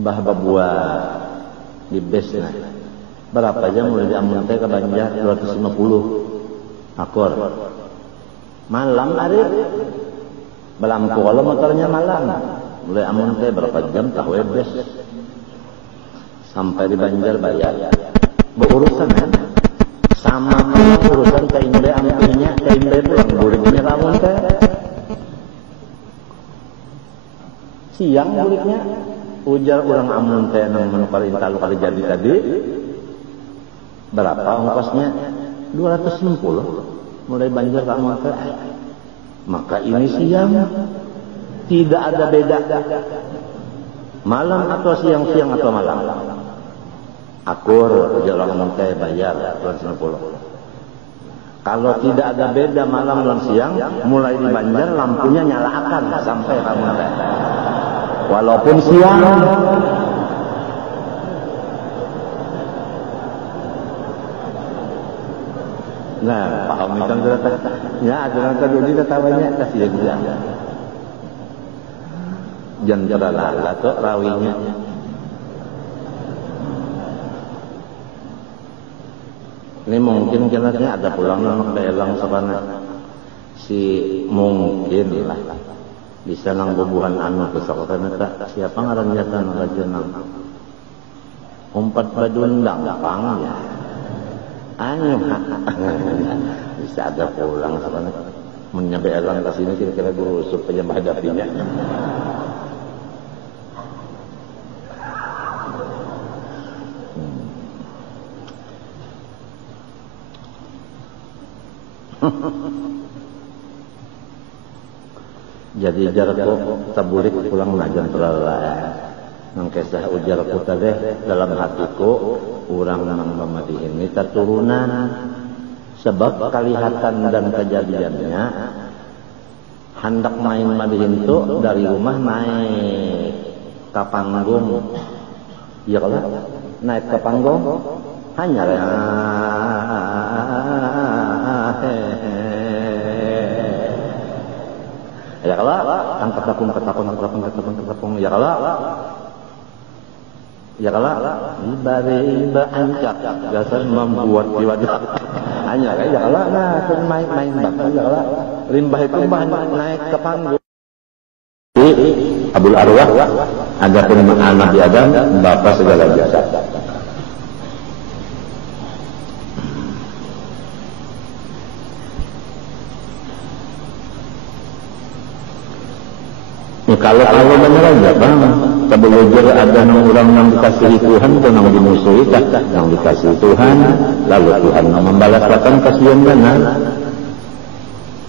Bah babua di besna. Berapa jam mulai di amun teh ke Banjar? 250 akor. Malam hari. Belampu kalau motornya malam. Mulai amun teh berapa jam tahu bes. Sampai di Banjar bayar. Berurusan kan? sama urusan kaimbe ampinya, kaimbe pulang buliknya lamun teh. Siang buliknya ujar orang amun teh nang menukarintah lu kali jadi tadi. Berapa ongkosnya? 260. Mulai Banjar ke amun teh. Maka ini siang. Tidak ada beda. Malam atau siang atau malam. Akur ujar orang amun teh bayar 260. Kalau tidak ada beda malam dan siang, mulai di Banjar lampunya nyalakan sampai amun teh. Walaupun siang. Nah, paham itu ya, ada tadi di tatawanya kasih dia. Jangan terlalu tuh rawinya. Ini mungkin jelasnya ada pulang anak belang sabana. Si mungkin lah bisa nang bubuhan anu kesakatan eta siapa ngarannya tan rajenang. Umpat badundang pang ya. Anu bisa ada pulang sabana. Menyampai elang ke sini kira-kira guru supaya menghadapinya. Jadi jarakku tabulik pulang najan terlalu nang kisah ujarku tadi dalam hatiku urang nang memadihin minta turunan sebab kelihatan dan kejadiannya hendak main madihin itu dari rumah naik ke panggung ya kalau naik ke panggung hanya ya kalau angkat tapung ya kalau iba angkat dasar membuat di wajah hanya ya kalau nah main bakal ya kalau limbah itu naik ke panggung Abul Arwah adapun anak di Adam bapak segala jasa. Kalau beneran ya bang, sebelum ada orang yang dikasihi Tuhan atau yang dimusuhi, yang dikasihi Tuhan, lalu Tuhan yang membalaskan kasihan benar.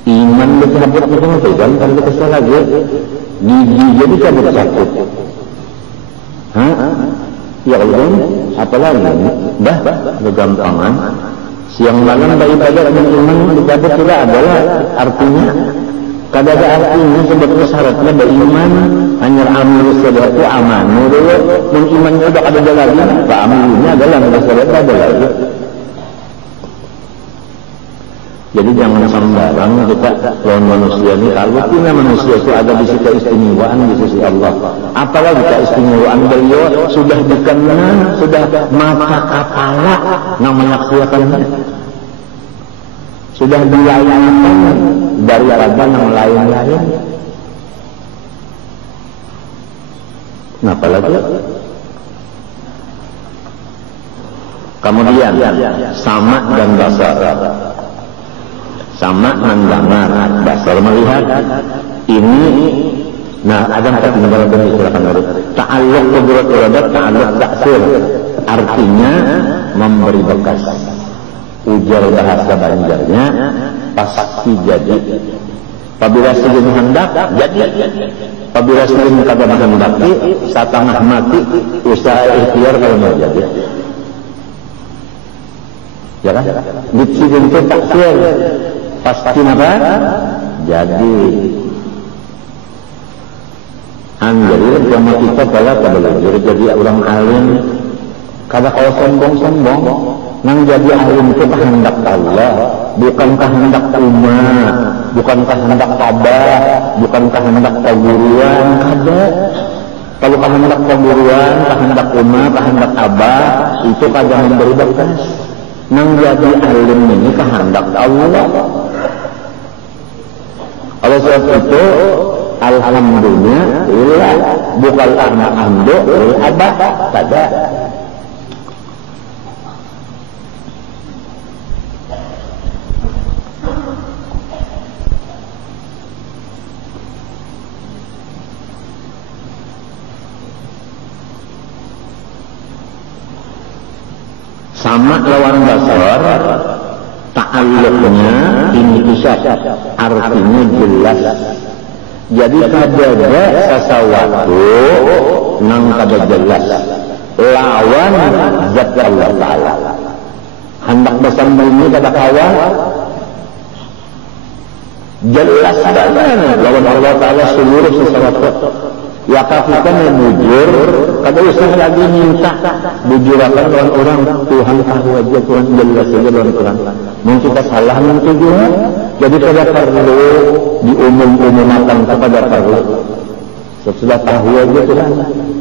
Iman dicabut betul kan? Kalau kita salah lagi, gigi jadi cabut. Ya Allah, apalagi, dah kegampangan. Siang malam beribadah dan iman dicabut sudah adalah artinya. Kada ada artinya sebetulnya syaratnya beriman hanya amal sedekah amanu dulu mun imannya udah kada ada lagi pak amalnya adalah kada sedekah ada lagi. Jadi jangan sembarang kita lawan manusia ini kalau punya manusia itu ada di situ keistimewaan di sisi Allah. Apalagi keistimewaan beliau sudah dikenal sudah mata kepala yang menyaksikannya. Sudah dilayani dari rabbana yang lain-lain. Nah, apalagi kemudian sama dan basar. Sama mendengar, basar melihat. Ini nah ada kata negara benih silakan urut. Ta'alluq qudrat iradat, ta'alluq ta'sir. Artinya memberi bekas. Ujar bahasa Banjarnya pasti jadi. Apabila segini hendak jadi. Apabila segini kagak menghendaki setengah mati usaha ikhtiar kalau mau jadi. Ya kan? Dicipin itu taksir pasti apa? Jadi. Jadi sama kita kalau jadi orang alim kada kalau sombong. Nang jadi alim itu kehendak Allah, bukan kehendak umat, bukan kehendak abah, bukan kehendak perguruan, kada. Kalau kehendak perguruan, kehendak umat, kehendak abah, itu kada memberi bekas. Nang jadi alim ini kehendak Allah. Oleh sebab itu, alhamdulillah, bukan karena amdo, abah, kada. Sama lawan basar, ta'alluqnya intisab, artinya jelas. Jadi kadada sesuatu nang kada jelas lawan zat Allah Ta'ala. Hendak bersembunyi kada kawan, jelas banget lawan Allah Ta'ala seluruh sesuatu. Ya kita memujur, kada usah lagi minta bujurakan lawan orang. Tuhan tahu aja, Tuhan jelas aja lawan orang. Mungkin kita salah mentuju, jadi kada perlu diumum-umumkan, kepada perlu. Sudah tahu aja Tuhan.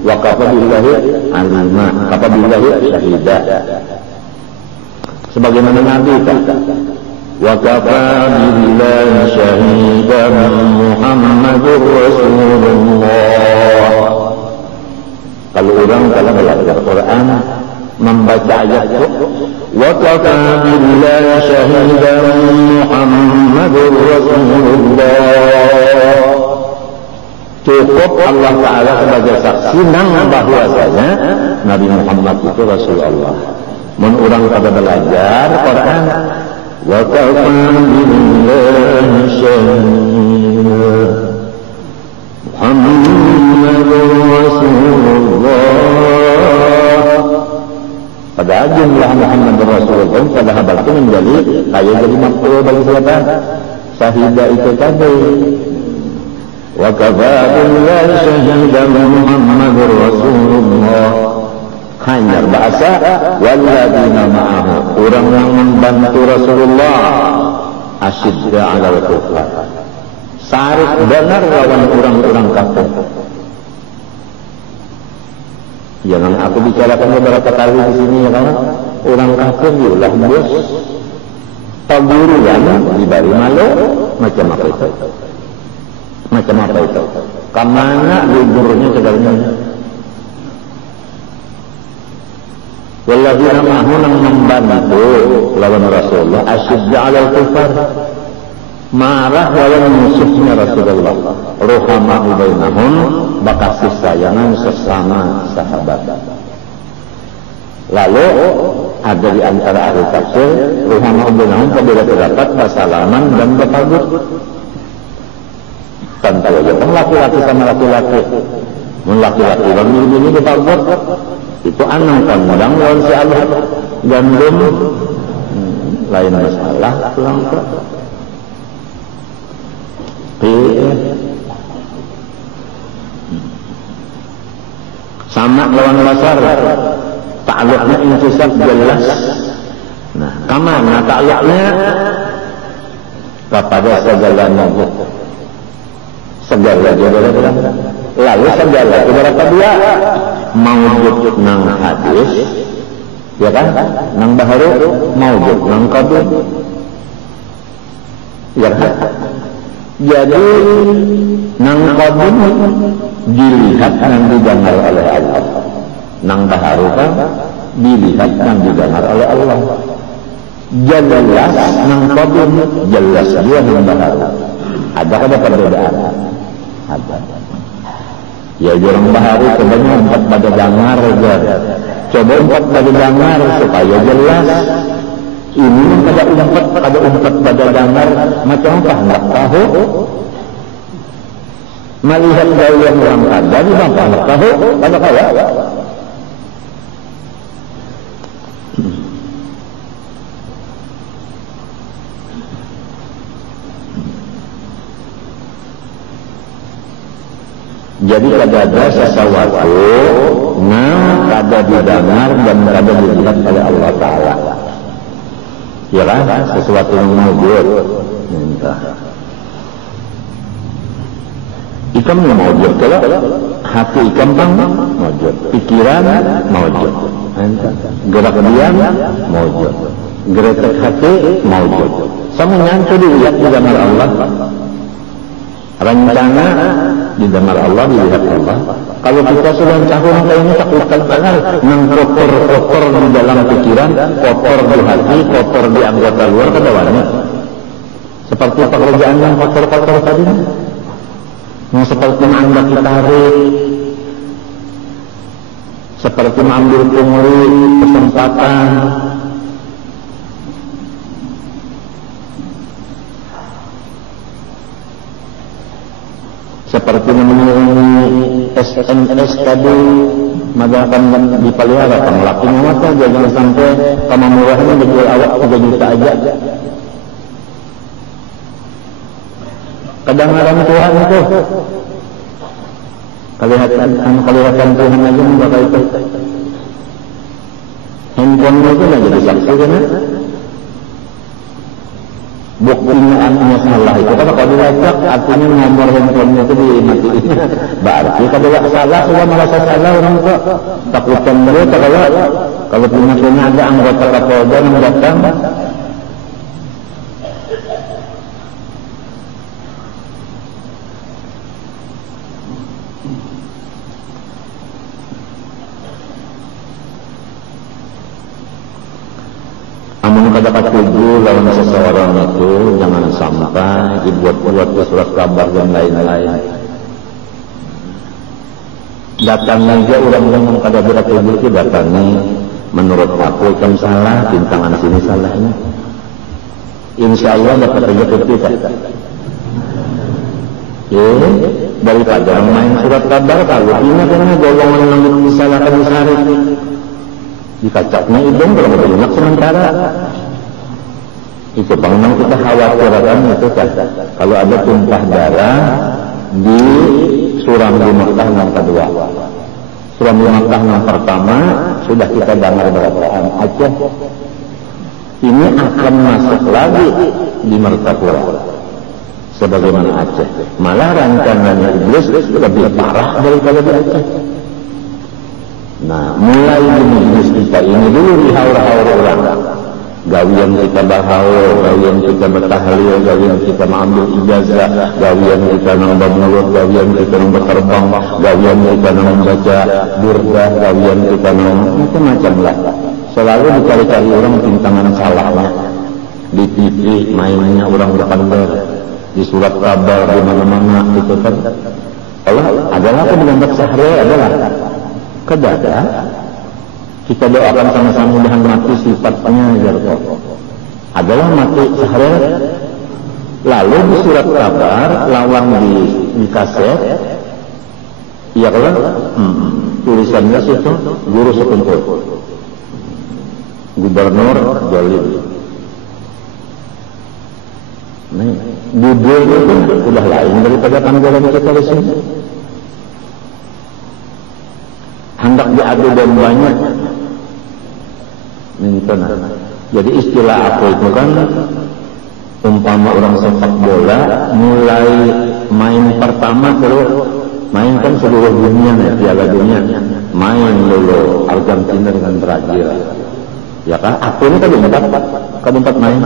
Wa kafa billahi alima, kafa billahi syahida. Sebagaimana Nabi kata, wa kafa billahi syahidan Muhammadur Rasulullah. Kalau orang kalau belajar Quran membaca ayat itu, wa kafa billahi syahidan Muhammadur Rasulullah, cukup Allah Ta'ala sebagai saksi nang bahwasanya Nabi Muhammad itu Rasulullah. Mun orang pada belajar Quran, wa kafa billahi syahidan Muhammadur Rasulullah. Pada jumlah Muhammadur Rasulullah pada habal itu menjadi kaya jadi maf'ul bagi siapa? Syahidah itu tadi. Wa kafa billahi syahidan Muhammadur Rasulullah. Hanya bahasa walladzina ma'ahu, orang yang membantu Rasulullah asyidda 'alal kufar, sarif benar lawan orang-orang kafir. Jangan aku bicarakan beberapa kali di sini ya kan, orang kafir yulah bos paguruan dibari malu macam apa itu? Macam apa itu? Kamana liburnya segalanya? Walladzina ma'ahu nang membantu lawan Rasulullah asyidda 'alal kufar, marah lawan musuhnya Rasulullah, ruhama'u bainahum, bakasih sayangan sesama sahabat. Lalu ada di antara ahli tafsir ruhama'u bainahum apabila terdapat basalaman dan berpagut. Tentu aja kan laki-laki sama laki-laki, laki-laki orang ini berpagut itu anak pandang lawan si Allah gandum lain masalah pulang ke sama lawan basar ta'alluqnya intisab jelas. Nah kamana ta'alluqnya kepada segalanya, segala juga. Lalu segala beberapa dia maujud nang hadis, ya kan? Nang baharu maujud nang qadim, ya kan? Jadi nang qadim dilihat nang didengar oleh Allah, nang baharu kan dilihat nang didengar oleh Allah. Jelas nang qadim, jelas dia nang baharu. Ada perbedaan? Ada. Ya orang baharu sebenarnya empat pada dengar aja. Coba empat pada dengar supaya jelas. Ini pada empat pada dengar macam apa? Nggak tahu. Melihat gaya orang ada di bangka nggak tahu. Pada kaya. Jadi kada sesuatu yang kada didengar dan kada dilihat oleh Allah Ta'ala. Ya kan? Sesuatu yang mewujud. Ikam mewujud. Kalau hati ikam bang mewujud. Pikiran mewujud. Gerak diam mewujud. Gerak hati mewujud. Semuanya itu dilihat di dalam Allah. Rencana didengar Allah, dilihat Allah. Kalau kita sudah cahun kayak ini takutkan banget, nang kotor di dalam pikiran, kotor di hati, kotor di anggota luar kedawannya. Seperti pekerjaan yang kotor-kotor tadi, yang seperti mengambil tarik, seperti mengambil pungli kesempatan, mengiringi SMS tadi maka akan dipelihara pengelakunya mata jangan sampai kamu murahnya dijual awak 3 juta aja. Kedengaran Tuhan itu kelihatan Tuhan aja bakal itu handphone itu nggak jadi saksi kan? Buktinya anaknya salah itu kan kalau dilacak artinya nomor handphonenya itu dimatiin berarti kalau tidak salah sudah merasa salah orang itu takutan mereka kalau punya ada anggota Kapolda yang datang dapat tujuh lawan seseorang itu jangan sampai dibuat-buat surat kabar dan lain-lain. Datangnya aja orang-orang kada berat tujuh itu datangnya menurut aku ikan salah, bintangan sini salahnya. Insya Allah dapat aja kita. Daripada main surat kabar kalau ini karena golongan yang disalahkan sehari dikacaknya hidung kalau banyak sementara. Itu memang kita khawatirkan itu kan kalau ada tumpah darah di suram di Mekah yang kedua, suram di Mekah yang pertama sudah kita dengar bacaan Aceh, ini akan masuk lagi di Mertapura sebagaimana Aceh, malah rancangannya iblis lebih parah daripada di Aceh. Nah, mulai di iblis kita ini dulu dihaur-haur orang. Gawian kita bahaul, gawian kita bertahlil, gawian kita mengambil ijazah, gawian kita nambah mulut, gawian kita nambah terbang, gawian kita membaca burda, gawian kita macam-macam lah. Selalu dicari-cari orang bintangan salahnya. Di TV mainnya orang berpandang, di surat kabar di mana-mana itu kan. Allah adalah apa dengan sehari adalah kedada. Kita doakan sama-sama mudahan mati sifatnya jarko adalah mati sehari. Lalu di surat kabar lawang di kaset iya kalau tulisannya situ guru sekumpul Gubernur Jolim. Nih budaya itu udah lain daripada panggilan kita di sini. Hendak diadu dombanya minta. Jadi istilah aku itu kan umpama orang sepak bola mulai main pertama terus main kan seluruh dunia nih, Piala Dunia main dulu Argentina dengan Brazil ya kan, aku ini keempat main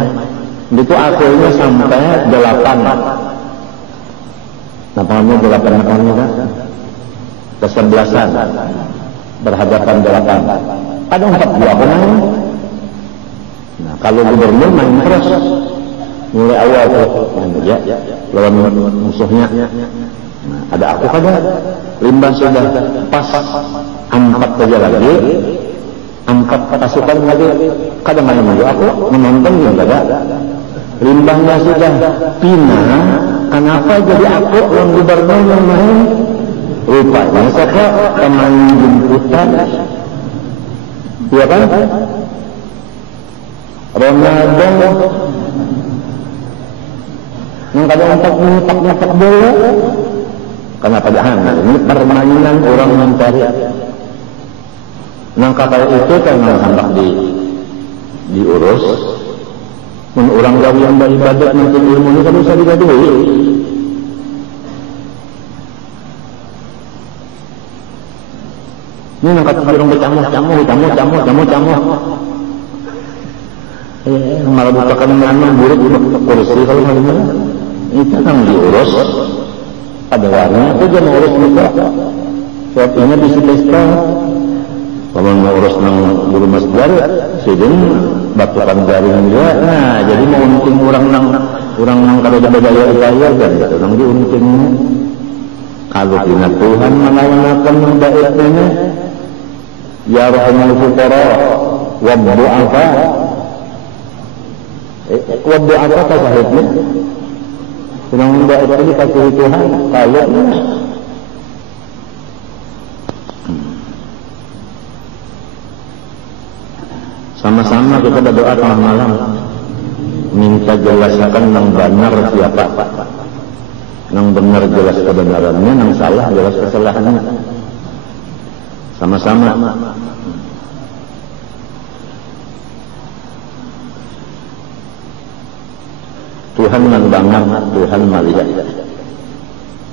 itu akhirnya sampai 8 namanya 8 namanya kan ke-11an berhadapan 8 ada 42 pemain. Nah kalau gubernur main terus mulai awal main aja lawan musuhnya. Nah, ada aku kada limbah sudah pas 4 saja lagi 4 pasukan lagi kada main juga aku menonton juga kada limbahnya sudah pindah. Kenapa jadi aku yang gubernur yang main rupanya siapa pemain jemputan iya kan Ronaldo yang kadang untuk nyepak bola kenapa jangan ini permainan orang mencari nah kata itu karena hendak diurus orang yang beribadat mungkin ilmunya kan bisa digadui. Ini nak kata orang bercamu. Malah bukakan mana buruk kursi kalau mana itu kan diurus. Ada warna itu dia mengurus muka. Suatunya di Silestra. Kalau mengurus nang guru masjid, sidin batukan jaring dia. Nah, jadi mau unting orang nang kalau ada daya kan, orang diunting. Kalau dina Tuhan menawarkan daerahnya. Ya rahmal fuqara wa du'afa sahibnya sedang minta itu dikasih Tuhan kalau Sama-sama kita berdoa tengah malam, minta jelaskan nang benar siapa, nang benar jelas kebenarannya, nang salah jelas kesalahannya. Sama-sama. Tuhan membangun, Tuhan melihat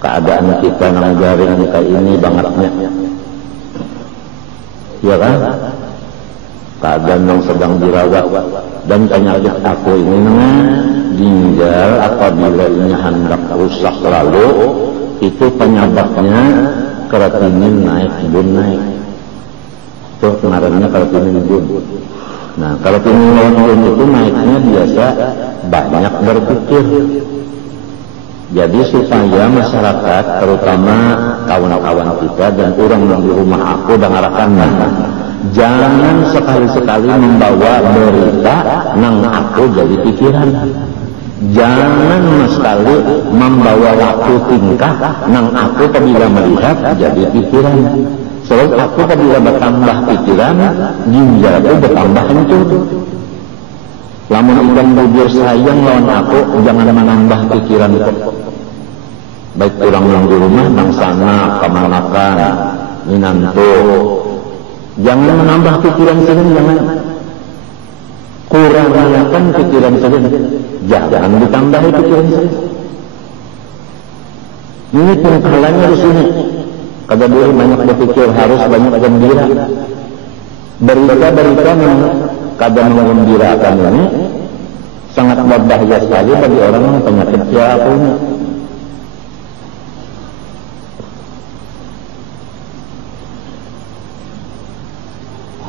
keadaan kita nang garing kita ini bangetnya, ya kan? Keadaan yang sedang dirawat dan penyakit aku ini ginjal apabila ini hendak rusak lalu itu penyebabnya kreatinin naik, bun naik. Itu kemarinnya kreatinin bun. Nah, kreatinin bun itu naiknya biasa banyak berpikir. Jadi supaya masyarakat, terutama kawan-kawan kita dan orang yang di rumah aku dengarkannya, jangan sekali-sekali membawa berita nang aku jadi pikiran. Jangan sekali membawa waktu tingkah nang aku apabila melihat jadi pikiran. Sebab aku apabila bertambah pikiran, ginjalku bertambah hancur. Lamun ikan bujur sayang lawan aku, jangan menambah pikiran itu. Baik orang yang di rumah, nang sana, kemanakan, minanto. Jangan menambah pikiran sering, jangan. Kurangkan pikiran sering. Jangan ditambahi pikiran sering. Ini penghalangnya di sini. Kada boleh banyak berpikir, harus banyak gembira. Berita-berita yang kada menggembirakan ini sangat berbahaya sekali bagi orang yang penyakit siapa ini.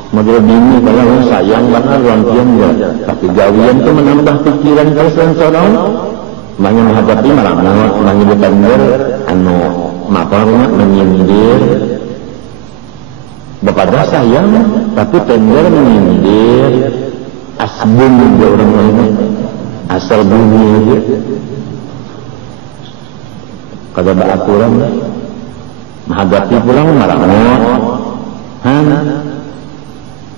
Model bini kalau sayang banget lantian ya, tapi gawian itu menambah pikiran kalau seorang banyak menghadapi malah menyebutkan menyindir bepada sayang, tapi tender menyindir asbun juga orang lain asal bunyi kada beraturan menghadapi pulang marah-marah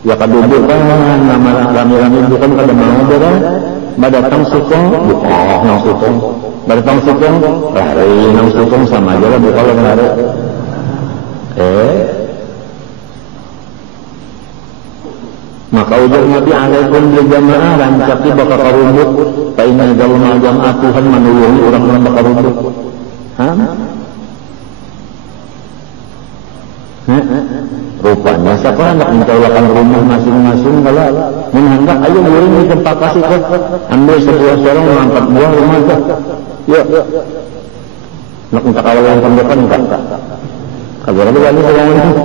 ya kaduduk kan nama rami-rami bukan kada mau berah badatang sukong bukan nang sukong badatang sukong lari nang sukong sama aja lah bukan lari maka ujar Nabi alaikum berjamaah rancaki bakal karunduk paina dalam jamaah Tuhan menulungi orang yang bakal karunduk rupanya siapa hendak mencaulakan rumah masing-masing kalau hendak ayo muring di tempat kasih ke ambil sebuah sorong mengangkat buah rumah ke yuk nak minta kawalan tembakan enggak kagak ada berani sorong itu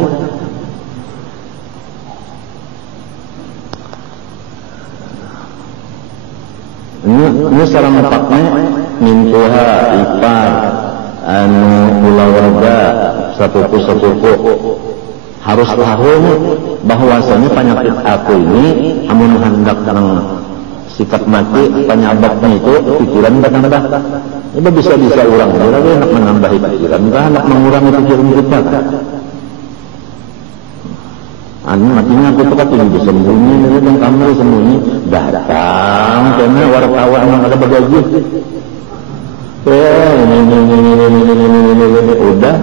ini secara mempaknya mintuha ipar ulah warga sepupu harus tahu bahwasanya penyakit aku ini amun hendak karena sikap mati penyebabnya itu pikiran bertambah. Ini bisa-bisa orang jadi hendak menambahi pikiran, hendak mengurangi pikiran kita. Matinya aku tuh katanya disembunyi dan kamu sembunyi datang karena wartawan yang ada bergaji. Ini udah.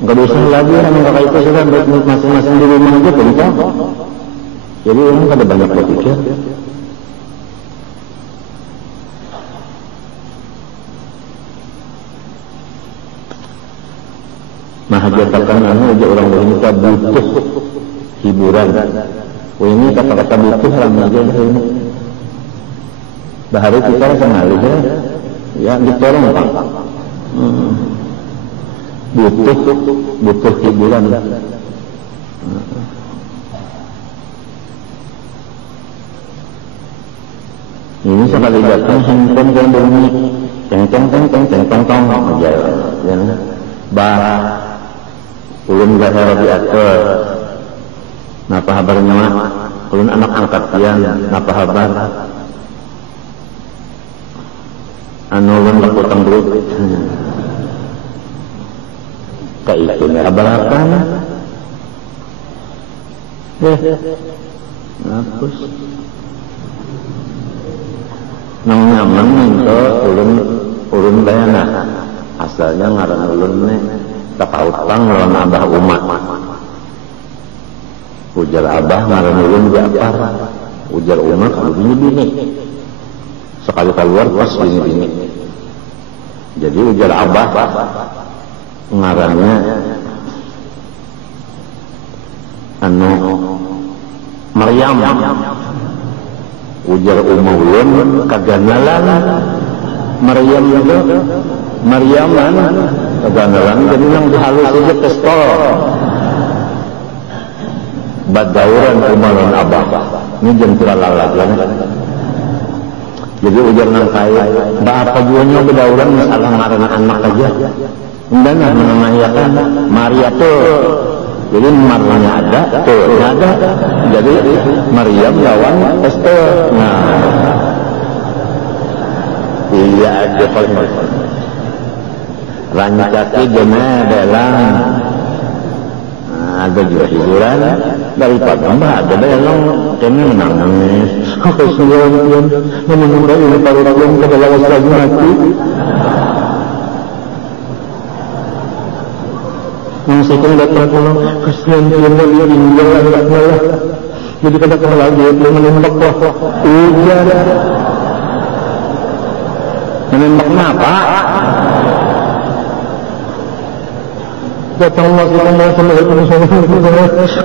Enggak usah lagi orang kakak itu sudah masing-masing di rumah aja berita. Jadi orang kada banyak berpikir. Mahajatakan aja orang wanita butuh hiburan. Ini kata-kata butuh lama aja ini. Bahari kita sengali ya ditolong Pak. Butuh hiburan. Ini sekali datang handphone yang bunyi ceng aja ya. Ulun gak diatur. Napa kabarnya mah? Ulun anak angkat pian, napa kabar? anu ulun lekutang duit ka itu merabalakan ngapus nang nyaman minta ulun bayana asalnya ngaran ulun nih tapautang lawan abah umat ujar abah ngaran ulun Ja'far ujar umat bini sekali keluar pas bini jadi ujar abah ngarannya anu Maryam ujar ulun kaganalan Maryam itu Maryaman kaganalan jadi yang dihalus aja pistol badauran umaran abah ini jentera lalat lah jadi ujar nang kaya apa juanya badauran masalah ngaran anak aja dan menanyakan Maria tuh jadi marnya ada tuh ada jadi Maryam lawan Esther nah iya aja paling rancaki dena belang ada juga hiburan daripada mbak ada belang kami menangis aku selalu menunggu ini paling ke dalam lagi mati yang sekarang datang pulang kesian dia melihat tinggal anak-anak jadi kadang lagi dia menembak ujar menembak apa datang lagi sama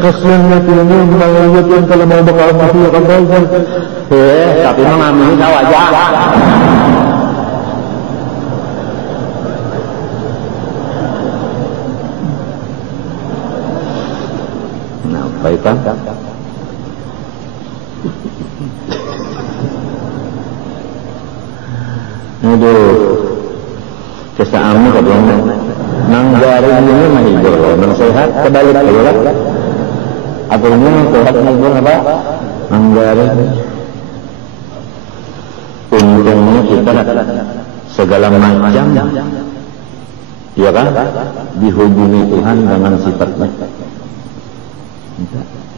kesian dia tinggal menangis yang kalau mau berkata dia akan baik tapi mengamini tahu aja baikkan aduh kisah amu kadang nang garing ini mahibur nang sehat kebalik keluar aturnya sehat mahibur apa nang garing untungnya kita segala macam ya kan dihubungi Tuhan dengan sifatnya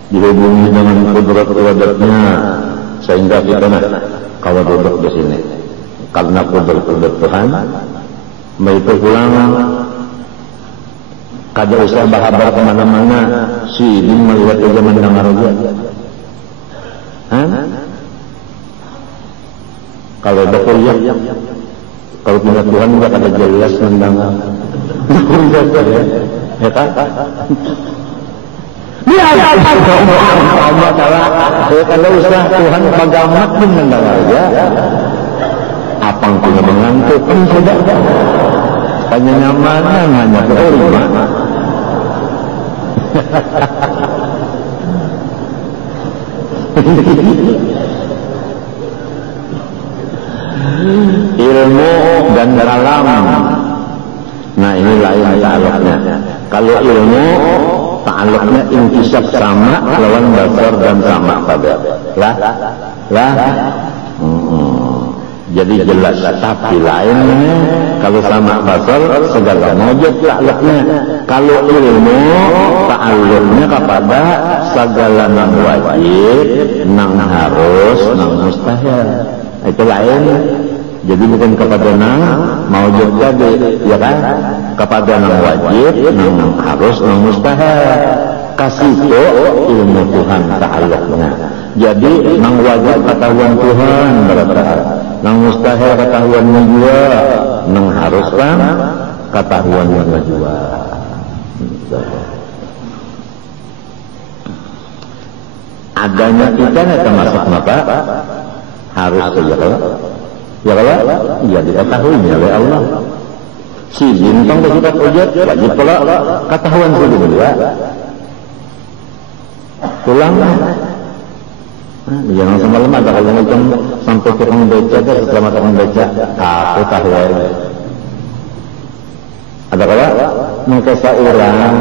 dihubungi dengan kudrat-kudratnya sehingga kita kalau duduk di sini karena kudrat Tuhan itu pulang kada usah bahabar kemana-mana si ini melihat aja mendengar aja kalau ada kuliah kalau punya Tuhan enggak ada jelas mendengar ya kan Allah Ta'ala kalau usah Tuhan bagamat pun mendengar aja apa punya mengantuk pun sudah hanya nyamanan hanya berima ilmu dan dalam nah ini lain ta'aluknya kalau ilmu ta'aluknya intisab sama lawan basar dan sama pada lah jadi jelas tapi lainnya kalau sama basar segala mojok ta'aluknya kalau ilmu ta'aluknya kepada segala nang wajib nang harus nang mustahil itu lain jadi bukan kepada nang mau jadi ya kan kepada nang wajib nang harus nang mustahil kasih itu ilmu Tuhan ta'aluknya jadi nang wajib ketahuan Tuhan berarti nang mustahil ketahuannya juga nang harus kan ketahuannya juga adanya kita termasuk apa harus ya kalau ya diketahuinya oleh Allah si bintang bersifat ujat wajib pula ketahuan sudah juga pulanglah jangan semalam ada kalau macam sampai tukang beca setelah tukang beca aku tahu ada kalau mengkesa orang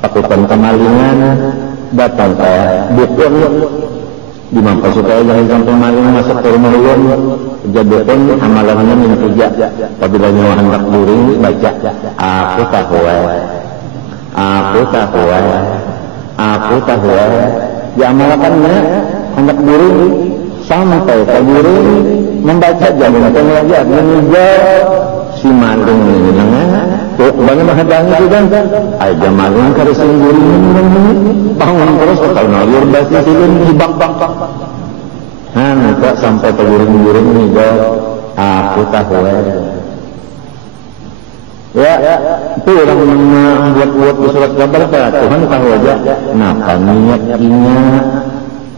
takutan kemalingan datang ke dukun Dimampu supaya jangan sampai maling masuk ke rumah ulun. Jadikan amalannya menpuja. Apabila nyawa hendak buring baca aku tahu. Diamalkannya hendak buring sampai ke buring membaca jangan aja mengejar si maling ini tuh banyak menghadang itu kan aja maling kada singguring bangun terus kalau nalur basi silin dibak-bak tak sampai ke buring-buring nih aku tahu ya itu orang buat surat kabar Tuhan tahu aja kenapa niatnya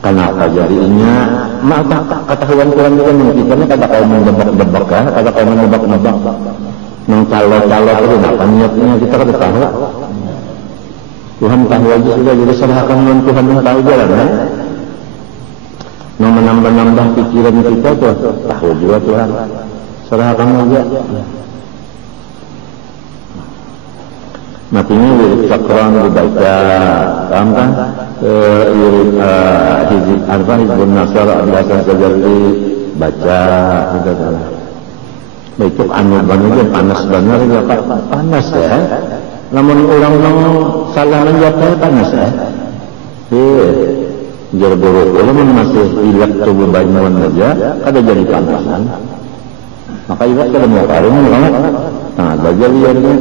kenapa jadinya maka ketahuan Tuhan juga menunjukkannya kata kau mendebak-debak kata kau mendebak-debak mengcalo-calo itu kenapa niatnya kita kan tahu Tuhan tahu aja sudah jadi serahkan dengan Tuhan yang tahu jalan menambah-nambah pikiran kita tuh tahu juga Tuhan serahkan aja matinya wirid sakran dibaca paham kan wirid hizbun nasar Hasan Sajarli baca itu anu banget panas benar ya Pak panas ya namun orang salah menjawabnya panas ya jerburu ulun masih ilak tubuh banyuan aja kada jadi panasan maka ilak kada mau karung banget nah belajar liarnya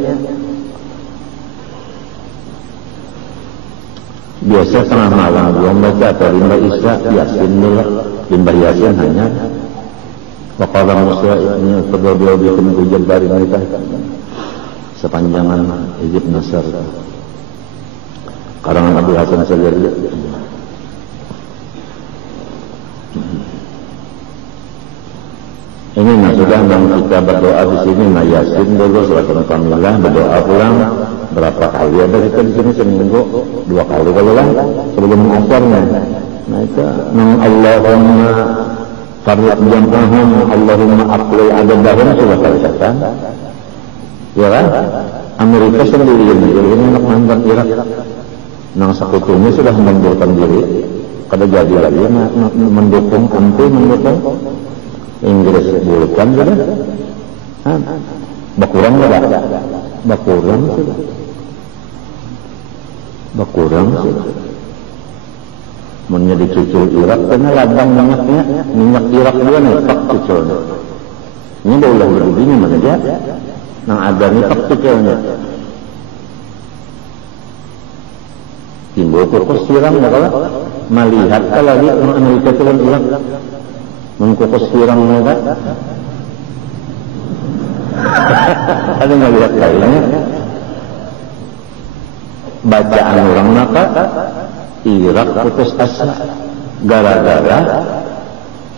biasa tengah malam belum baca atau limbah isya yasin dulu limbah yasin hanya waqala Musa ini berdua bikin hujan dari mereka sepanjangan hizib nasar karangan Abu Hasan Sajarli ini sudah kita berdoa di sini yasin dulu surat Al-Kamilah berdoa pulang berapa kali ada kita di sini seminggu 2 kali kalau lah sebelum asarnya nah itu Allahumma farriq jam'ahum Allahumma aqli adadahum sudah tercatat ya kan Amerika sendiri ini anak mantan Irak nang sekutunya sudah mengundurkan diri kada jadi lagi mendukung Inggris bukan sudah berkurang sudah berkurang sudah menjadi cucul Irak karena ladang minyak Irak juga nih pak cuculnya ini daulah begini mana dia nang ada nih pak cuculnya timbul kukus siram ya kalau melihat lagi Amerika itu kan Irak mengkukus siram mereka ada nggak lihat kayaknya bacaan orang maka Irak putus asa gara-gara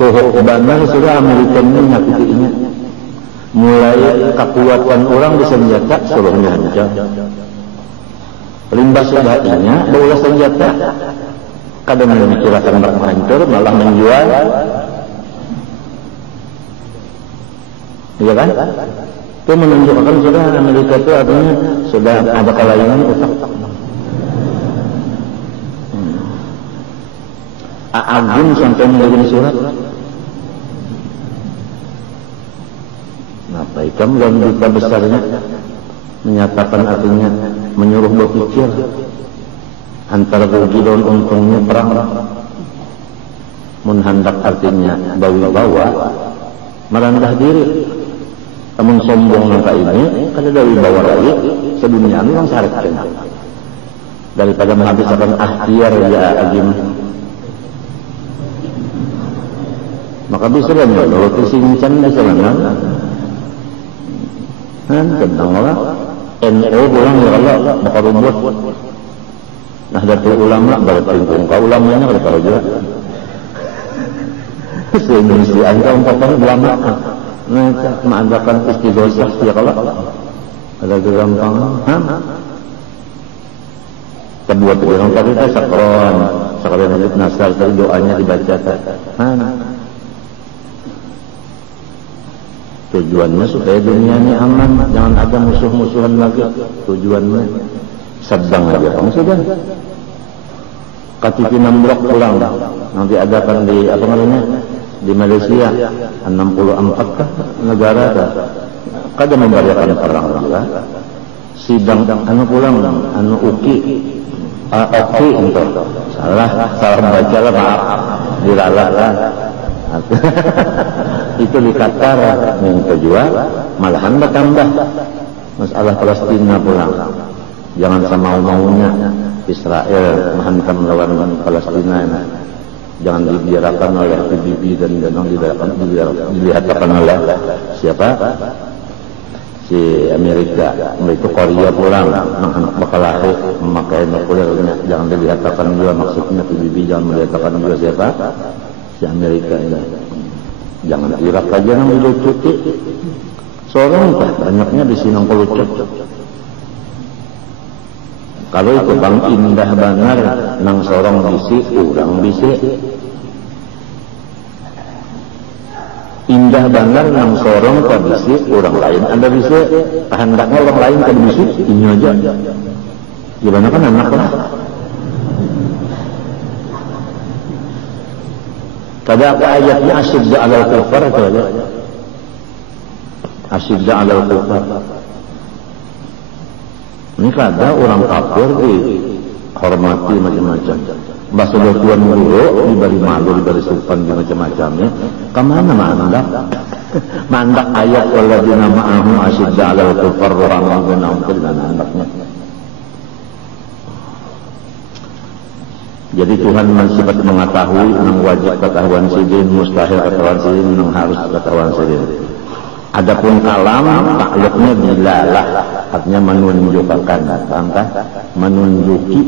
tuhuk benar sudah Amerika ini nyakitinya mulai kekuatan orang di senjata suruhnya hancur limbah sudahnya bawa senjata kadang memikirkan hancur malah menjual iya kan? Itu menunjukkan sudah Amerika itu artinya sudah ada kelainan otak. Agung sampai mengirim surat. Kenapa ikam dan duta besarnya menyatakan artinya menyuruh berpikir antara rugi dan untungnya perang. Menghendak artinya bawa merendah diri. Namun sombong nangka ini kada dari bawa lagi sedunia ini yang syariatkan daripada menghabiskan akhir ya agim maka bisa dan menurut singcan bisa dengan tentang orang NU pulang ya Allah maka rumbut nah dari ulama bertingkung kau ulamanya kada tahu juga se-Indonesia anda umpatan ulama mengadakan istighosah ya kalau ada gampang terbuat orang tadi itu sakron hizib nasar tadi doanya dibaca tujuannya supaya dunia ini aman jangan ada musuh-musuhan lagi tujuannya sedang aja kamu sudah KTP Nambrok pulang. Nanti ada kan di apa namanya di Malaysia 64 kah negara kah? Kada membayarkan perang juga. Sidang anu pulang anu UKI oke untuk salah baca lah maaf dilalakan. Itu di Qatar yang kedua malahan bertambah masalah Palestina pulang. Jangan sama maunya Israel menghantam lawan Palestina ini. Jangan dibiarkan oleh PBB dan dilihatkan oleh siapa? Si Amerika. Itu Korea pulang anak bakal lahir memakai nuklearnya. Jangan dilihatkan juga maksudnya PBB, jangan melihatkan juga siapa? Si Amerika ini. Jangan Irak aja nang cuti. Seorang banyaknya di sini nang lucut. Kalau itu bang indah benar nang sorong bisi, urang bisi. Indah benar nang sorong ke bisi, orang lain ada bisi. Hendaknya orang lain ke bisi, ini aja. Gimana kan anak lah. Kada apa ayatnya asyidda alal kufar itu aja. Asyidda alal kufar. Ini kada orang kafir dihormati macam-macam. Bahasa Tuhan guru diberi malu, diberi sopan di macam-macamnya. Kemana mandak? Mandak ayat walladzina ma'ahu asyidda 'alal kufar rahmah bainahum dan andaknya. Jadi Tuhan sifat mengetahui, nang wajib ketahuan sidin, mustahil ketahuan sidin, nang harus ketahuan sidin. Adapun kalam takluknya bilalah, artinya menunjukkan, angka menunjuki.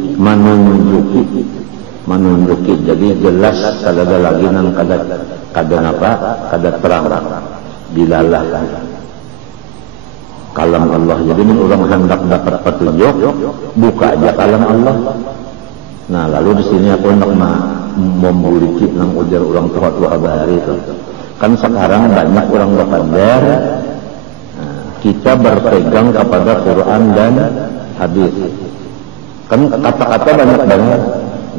Jadi jelas kada ada lagi nang kada apa, kada terang. Bilalah kalam Allah. Jadi orang hendak dapat petunjuk, buka aja kalam Allah. Nah, lalu di sini aku hendak memiliki nang ujar orang tua bahari itu. Kan sekarang banyak orang berpandar, kita berpegang kepada Quran dan hadis. Kan kata-kata banyak banget.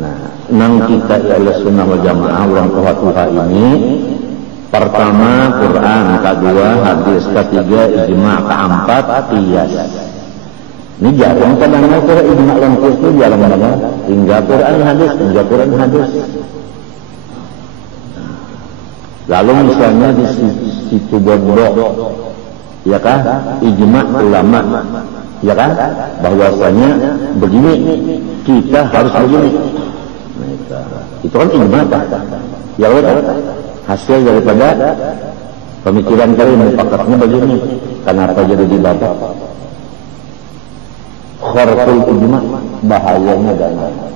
Nah, nang kita ialah sunnah wal jamaah orang tua ini, pertama Quran, kedua hadis, ketiga ijma, keempat qiyas. Ini jarang kadang-kadang kalau ijma dan qiyas itu jarang banget. Hingga Quran hadis. Lalu misalnya di situ bodoh, ya kan, ijma ulama, ya kan, bahwasanya begini, kita harus begini. Itu kan ijma, ya kan, hasil daripada pemikiran kalian mufakatnya begini. Kenapa jadi dibaca? Kharqul ijma, bahayanya banyak.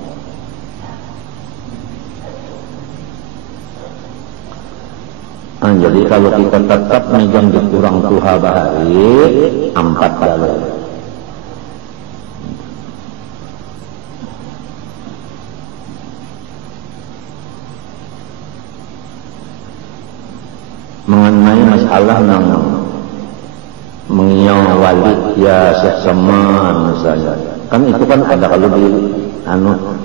Jadi kalau kita tetap megang di kurang tuha bahari 4 jalur. Mengenai masalah yang mengiang wali ya Syekh Saman misalnya, kan itu kan ada kalau di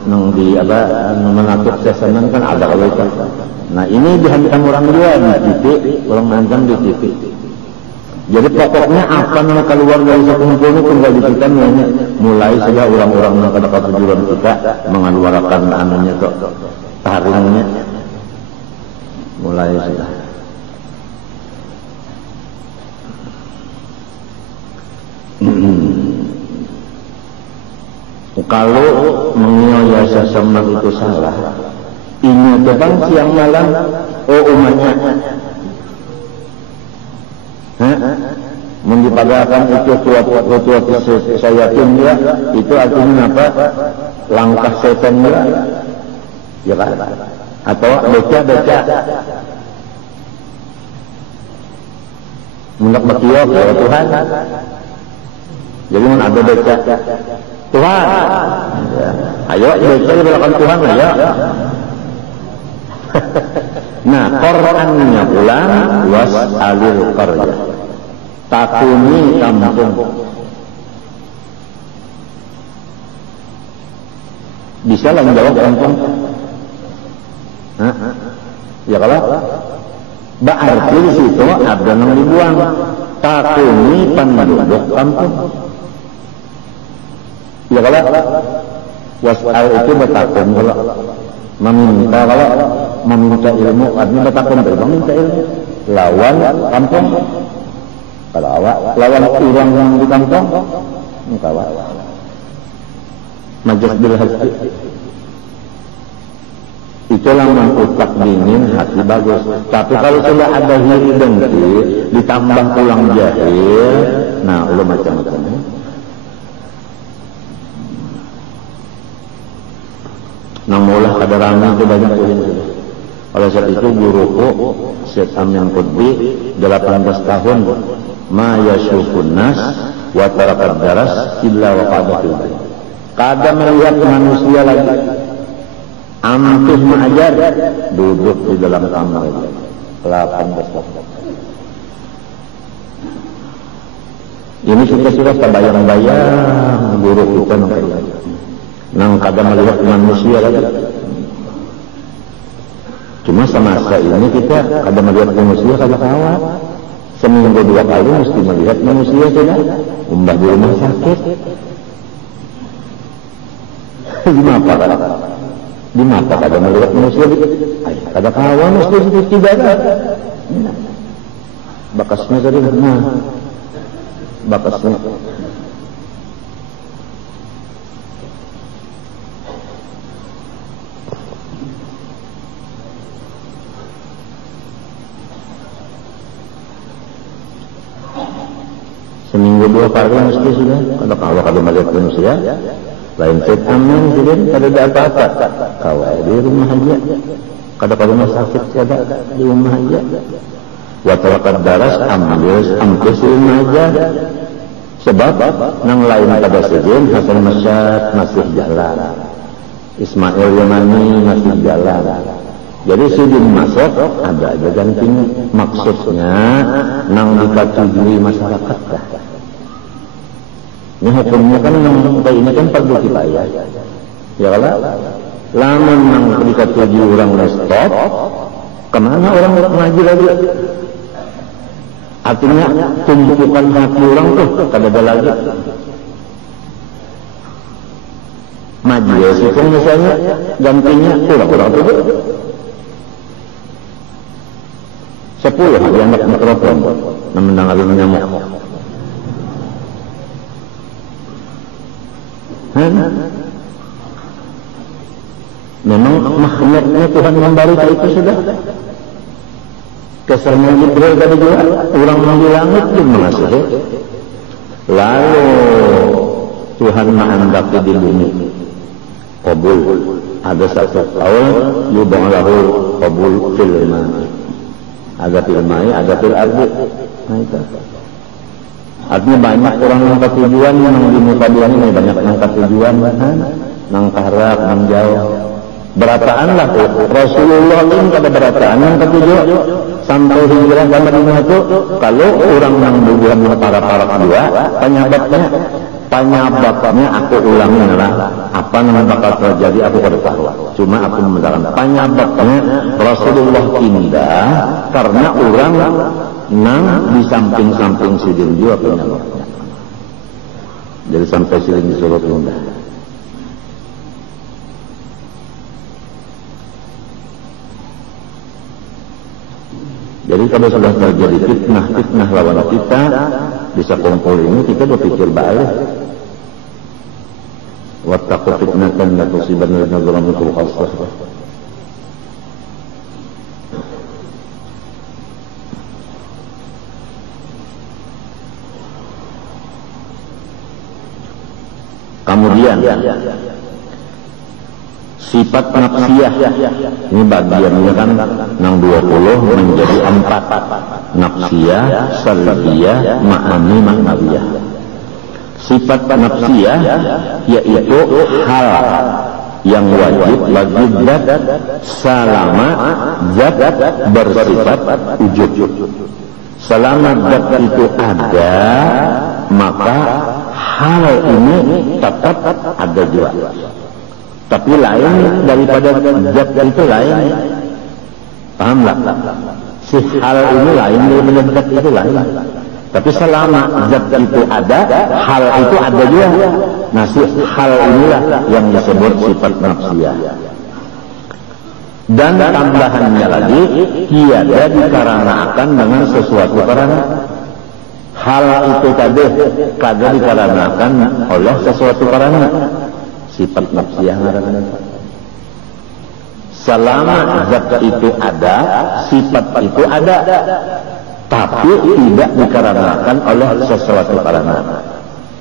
nang di apa mengatur Syekh Saman kan ada kalau itu. Nah ini dihantam orang dua di TV, orang hantam di TV. Jadi pokoknya apa yang keluar dari satu kumpul itu tinggal dipikirkan mulai saja orang-orang yang kedekat tujuan kita mengeluarkan anunya kok taringnya mulai sudah. Kalau mengiyasan sama itu salah, ini terbang siang malam, umatnya, mendipadakan itu tua saya dia, itu artinya apa? Langkah setan dia, ya kan? Atau beca, mendak bertiup ya Tuhan. Jadi mana ada beca Tuhan, ayo beca di belakang Tuhan ayo. Nah, Qur'annya pula was'alil qarya, takuni kampung. Bisa lah menjawab kampung. Ya kalau berarti di situ ada yang dibuang. Takuni penduduk kampung. Ya kalau wasal itu bertakun kalau meminta ilmu artinya bertakun meminta ilmu lawan kampung. Kalau awak lawan orang yang di kampung, kawan majas bil hati. Itulah mengutak dingin hati bagus. Tapi kalau sudah ada hiri dengki ditambah tulang jahil, nah ulah macam-macam. Nang mulah kada rame itu banyak ini. Oleh sebab itu guruku Syekh Amin Qutbi 18 tahun ma yashufun nas wa tarakat daras illa wa qadatul bayt. Kada melihat manusia lagi. Amtuh mengajar duduk di dalam kamar 18 tahun. Ini kita sudah terbayang-bayang guru kita nang kada melihat manusia lagi. Cuma semasa ini kita kada melihat manusia kada kawat. Seminggu 2 kali mesti melihat manusia sudah. Umbah di rumah sakit. Di mata kada melihat manusia kada kawan mesti tidak ada. Bakasnya tadi bakasnya seminggu 2 kali mesti sudah. Kalau kada melihat manusia lain Syekh Amin juga kada ada apa-apa. Kawai di rumah aja. Kada rumah sakit kada di rumah aja. Wa tarakat daras ambil di rumah aja. Sebab nang lain kada sejen Hasan Masyad masih jalan. Ismail Yamani masih jalan. Jadi sidin masuk ada aja gantinya. Maksudnya nang dikatujui masyarakat dah. Ini hukumnya kan ini kan fardu kifayah. Ya kalau lama nang dikatujui orang stop, kemana orang ngaji lagi? Artinya tumpukan hati orang tuh kada ada lagi. Majelis itu misalnya gantinya kurang tuh 10 ada anak mikrofon mendengar nyamuk. Memang makhluknya Tuhan memberi itu sudah. Kesannya Jibril tadi juga orang yang di langit pun mengasihi. Lalu Tuhan menghendaki di bumi qabul. Ada satu qaul yudha'alahu qabul fil ma'i. Ada fil ma'i, ada fil ardi. Nah itu. Artinya banyak orang yang ketujuan yang di muka dunia ini banyak yang ketujuan nang karak, nang jauh. Berataan lah Rasulullah ini kada berataan yang ketujuan sampai hijrah ke Madinah itu kalau orang yang bukan para dua penyebabnya aku ulangi adalah apa yang bakal terjadi aku kada tahu. Cuma aku mengatakan penyebabnya Rasulullah indah karena orang nang di samping-samping sidin juga penyebabnya. Jadi sampai sidin disuruh indah. Jadi kalau sudah terjadi fitnah lawan kita, bisa kumpul ini kita berpikir balik. Wattaqu fitnatan la tusibanna alladziina zalamu minkum khassah. Kemudian sifat nafsiyah ini bagiannya kan nang 20 menjadi 4 nafsiyah, salbiyah, ma'ani, ma'nawiyah. Sifat nafsiyah yaitu hal yang wajib bagi zat selama zat bersifat wujud. Selama zat itu ada maka hal ini tetap ada juga. tapi lain daripada zat itu lain. Pahamlah? Si hal ini lain daripada zat itu lain. Tapi selama zat itu ada, hal itu ada juga. Nah, si hal inilah yang disebut sifat nafsiyah. Dan tambahannya lagi, tiada dikarenakan dengan sesuatu karena. Hal itu tadi kada dikarenakan oleh sesuatu karena. Sifat nafsiyah ngaranna. Selama zat itu ada, sifat itu ada, tapi tidak dikarenakan oleh sesuatu karena.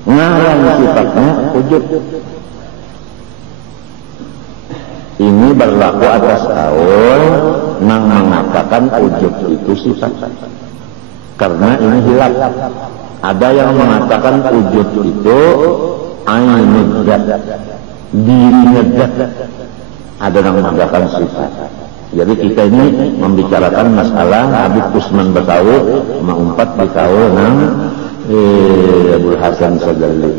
Ngaran sifatnya wujud. Ini berlaku atas kaul yang mengatakan wujud itu sifat. Karena ini hilaf. Ada yang mengatakan wujud itu ainul zat, dirinya zat. Ada yang mengatakan sifat. Jadi kita ini membicarakan masalah Habib Usman Betawi mengumpat di kaul nang Abdul Hasan Sadali.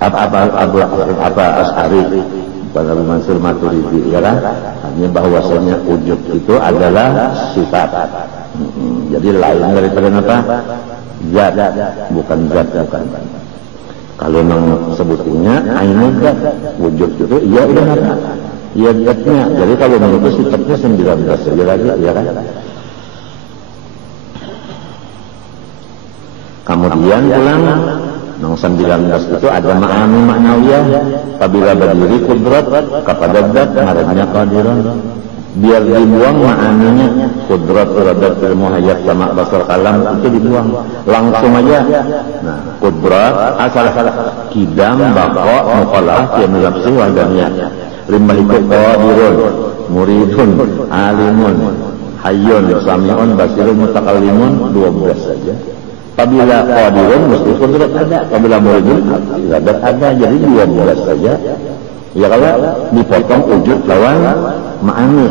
Apa Asy'ari pada Mansur Maturidi, ya kan? Hanya bahwasanya wujud itu adalah sifat. Jadi lain daripada apa? Zat, bukan zat, bukan. Kalau memang sebutnya ainul zat, wujud itu iya udah apa? Iya zatnya. Jadi kalau menurut sifatnya 19 saja lagi, ya kan? Kemudian pulang nang 19 itu ada ma'ani ma'nawiyah. Apabila berdiri kudrat kepada zat ngarannya qadiran. Biar dibuang ma'aninya, kudrat iradat ilmu hayat sama basar kalam itu dibuang langsung aja. Nah, kudrat asal kidam baqa muqalah fi nafsi wa damiyah. Limaliku qadirun muridun alimun hayyun sami'un basirun mutakallimun 12 saja. Apabila qadirun mesti kudrat ada, apabila muridun iradat ada, jadi 12 saja. Ya kalau dipotong wujud lawan ma'ani.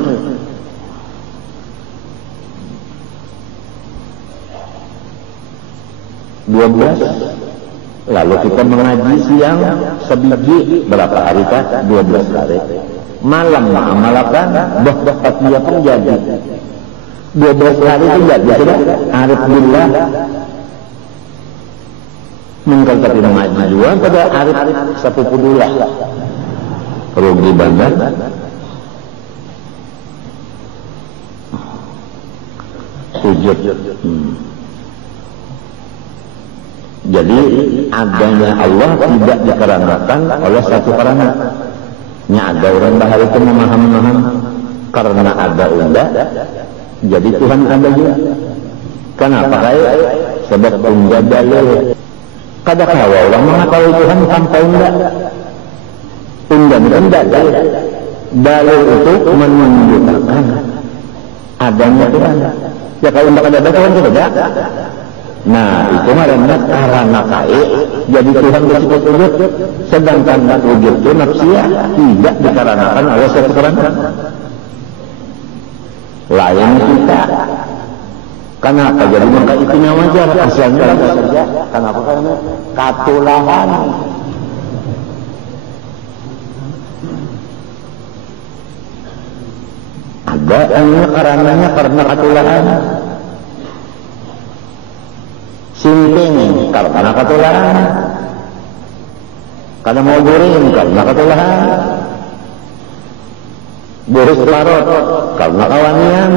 Lalu kita mengaji siang sebiji berapa hari kah? 12 hari. Malam ma'amalakan bah dia pun jadi 12 hari itu jadi sudah arif billah. Mengkal tapi mengaji juga pada arif sepupu dulu lah. Rugi banget. Wujud. Jadi adanya Allah tidak dikarenakan oleh satu karena. Nya ada orang bahari itu memaham karena ada unda. Jadi Tuhan ada juga. Kenapa kayak sebab unda dalil. Kadang-kadang orang mengetahui Tuhan tanpa unda. Unda dalil itu menunjukkan adanya Tuhan. Ya kalau tidak ada Tuhan itu tidak. Nah itu karena kait jadi Tuhan bersifat wujud. Sedangkan wujud itu nafsiyah tidak dikarenakan oleh satu karena. Lain kita. Kenapa jadi maka itu wajar asalnya saja. Kenapa karena katulahan. Ada yang karenanya karena katulahan. Simping karena katulahan. Karena mau guring karena katulahan. Boris parot karena kawanian.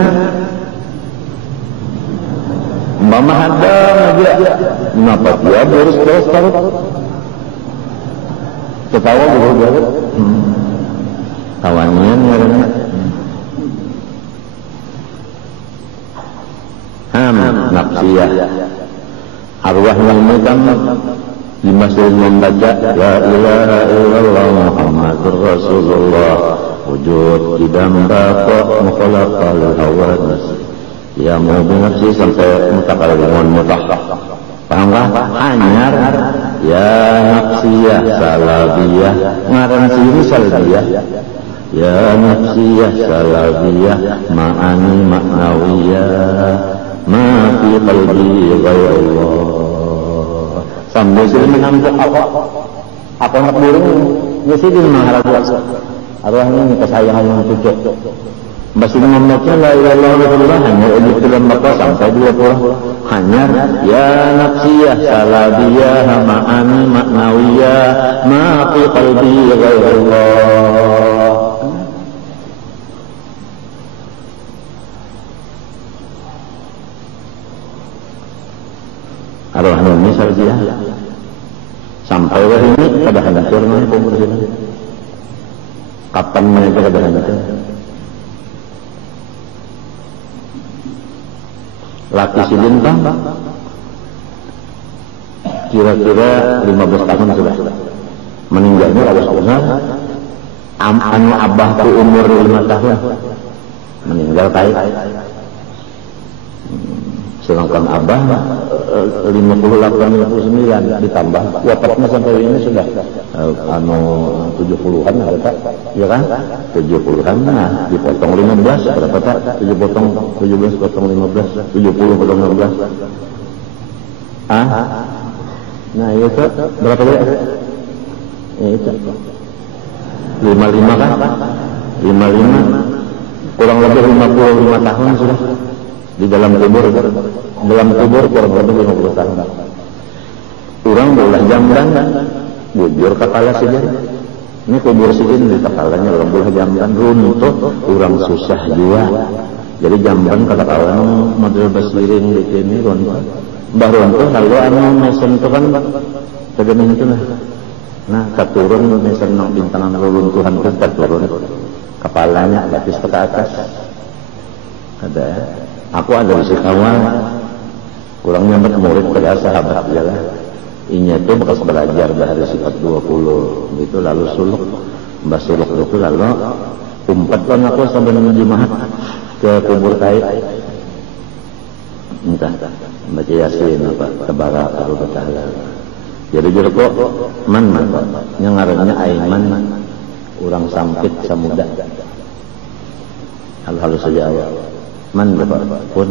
Mama hadam aja. Kenapa dia boris parot? Ketawa boros. Kawanian karena nafsiyah. Arwah yang megang di masjid membaca la ilaha illallah Muhammadur Rasulullah wujud idam baqa mukhalaqal hawadis ya mau nafsi sampai mutakallimun mutahhah. Paham kah? Hanyar ya nafsiyah salabiyah ngaran sini salabiyah ya nafsiyah salabiyah ma'ani ma'nawiyah ma fi qalbi ghairullah. Sambil sini menampuk apa nak burung ya sini mengharap arwahnya ini kesayangan yang cucuk. Masih membaca la ilaha illallah hanya edit dalam bakal sampai 20 hanya ya nafsiyah saladiyah ma'ani maknawiyah ma fi qalbi ghairullah. Arwahnya ini saladiyah sampai ini kada hancur nih kubur sini. Kapan mereka kada hancur? Laki si Lintang kira-kira 15 tahun sudah meninggalnya lawas umur anu abahku umur 5 tahun meninggal kai sedangkan abah 58-59 ditambah wafatnya sampai ini sudah anu 70-an ada ya kan 70-an nah dipotong 15 berapa tak 17 potong 15 70 potong 15 nah itu berapa ya itu 55 kan 55 kurang lebih 55 tahun sudah di dalam kubur kurang lebih 50 tahun. Orang belah jamban bujur kepala saja. Ini kubur saja di kepalanya orang belah jamban runtuh, orang susah jua. Jadi jamban kata kawan model basirin di sini runtuh. Mbah runtuh lalu anu mesen itu kan tegemin itu lah. Nah keturun mesen nak bintangan runtuhan itu keturun kepalanya lapis ke atas. Ada ya. Aku ada di awal kurang nyampe murid pada sahabat ya lah. Inya itu bekas belajar dari sifat 20 gitu lalu suluk mbak suluk itu lalu umpat kan aku sampai menjemaah ke kubur kait entah baca yasin apa tabarak atau ta'ala. Jadi kok man yang ngarannya Aiman orang sampit samuda hal-hal saja awal man bapak pun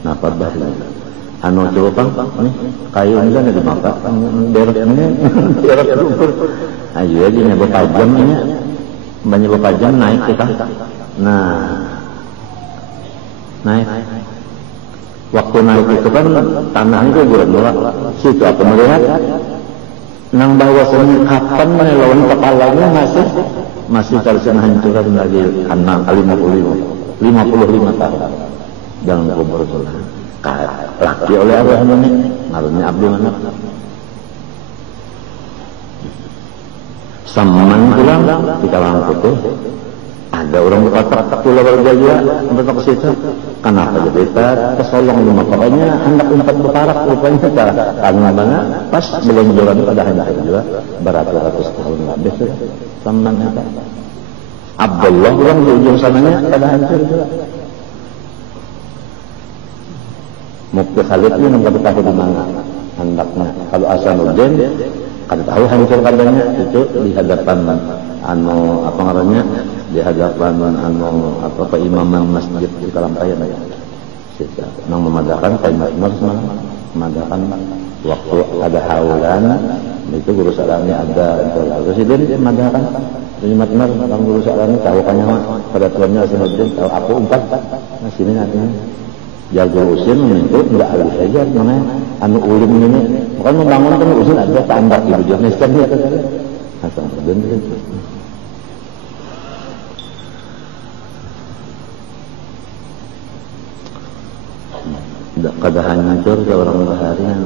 napa bahaya anu coba nih kayu ini kan ada makan derek ini derek lumpur ayo aja nih beberapa jam ini banyak beberapa jam naik kita naik waktu naik itu kan tanah itu bulat situ aku melihat nang bahwasanya kapan melawan kepalanya masih terkena hancuran lagi 55 tahun dalam kubur itu laki oleh Allah ini ngaruhnya abdi mana saman pulang di kalangan putih ada orang berkata pulau berjaya untuk ke situ kenapa jadi kesolong rumah pokoknya hendak umpat berparak rupanya karena banget pas belum jalan pada hanya juga beratus-ratus tahun lebih saman apa Abdullah orang di ujung sananya pada hancur juga. Mukti Khalid ini nggak tahu di mana hendaknya. Kalau Hasanuddin kan tahu hancur kadangnya itu di hadapan anu apa ngarannya di hadapan anu apa imaman masjid di Kalampayan ya. Situ nang memadakan kalimat semalam memadakan waktu ada haulan itu guru salahnya ada presiden memadakan Rimat Mar, orang dulu sekarang tahu kan nyawa pada tuannya Hasanuddin tahu aku umpat nah sini nantinya jago usin itu tidak alih saja mana anu ulim ini bukan membangun kan usin ada tambah ibu jenis kan dia Hasanuddin itu tidak kada hancur ke orang seharian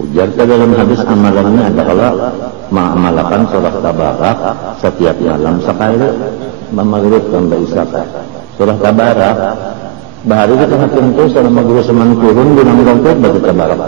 ujar ke dalam hadis amalannya ada kalau mengamalkan surah Tabarak setiap malam sekali maghrib sampai isya surah Tabarak bahari kita hakim itu selama guru seman turun di nanggung baca Tabarak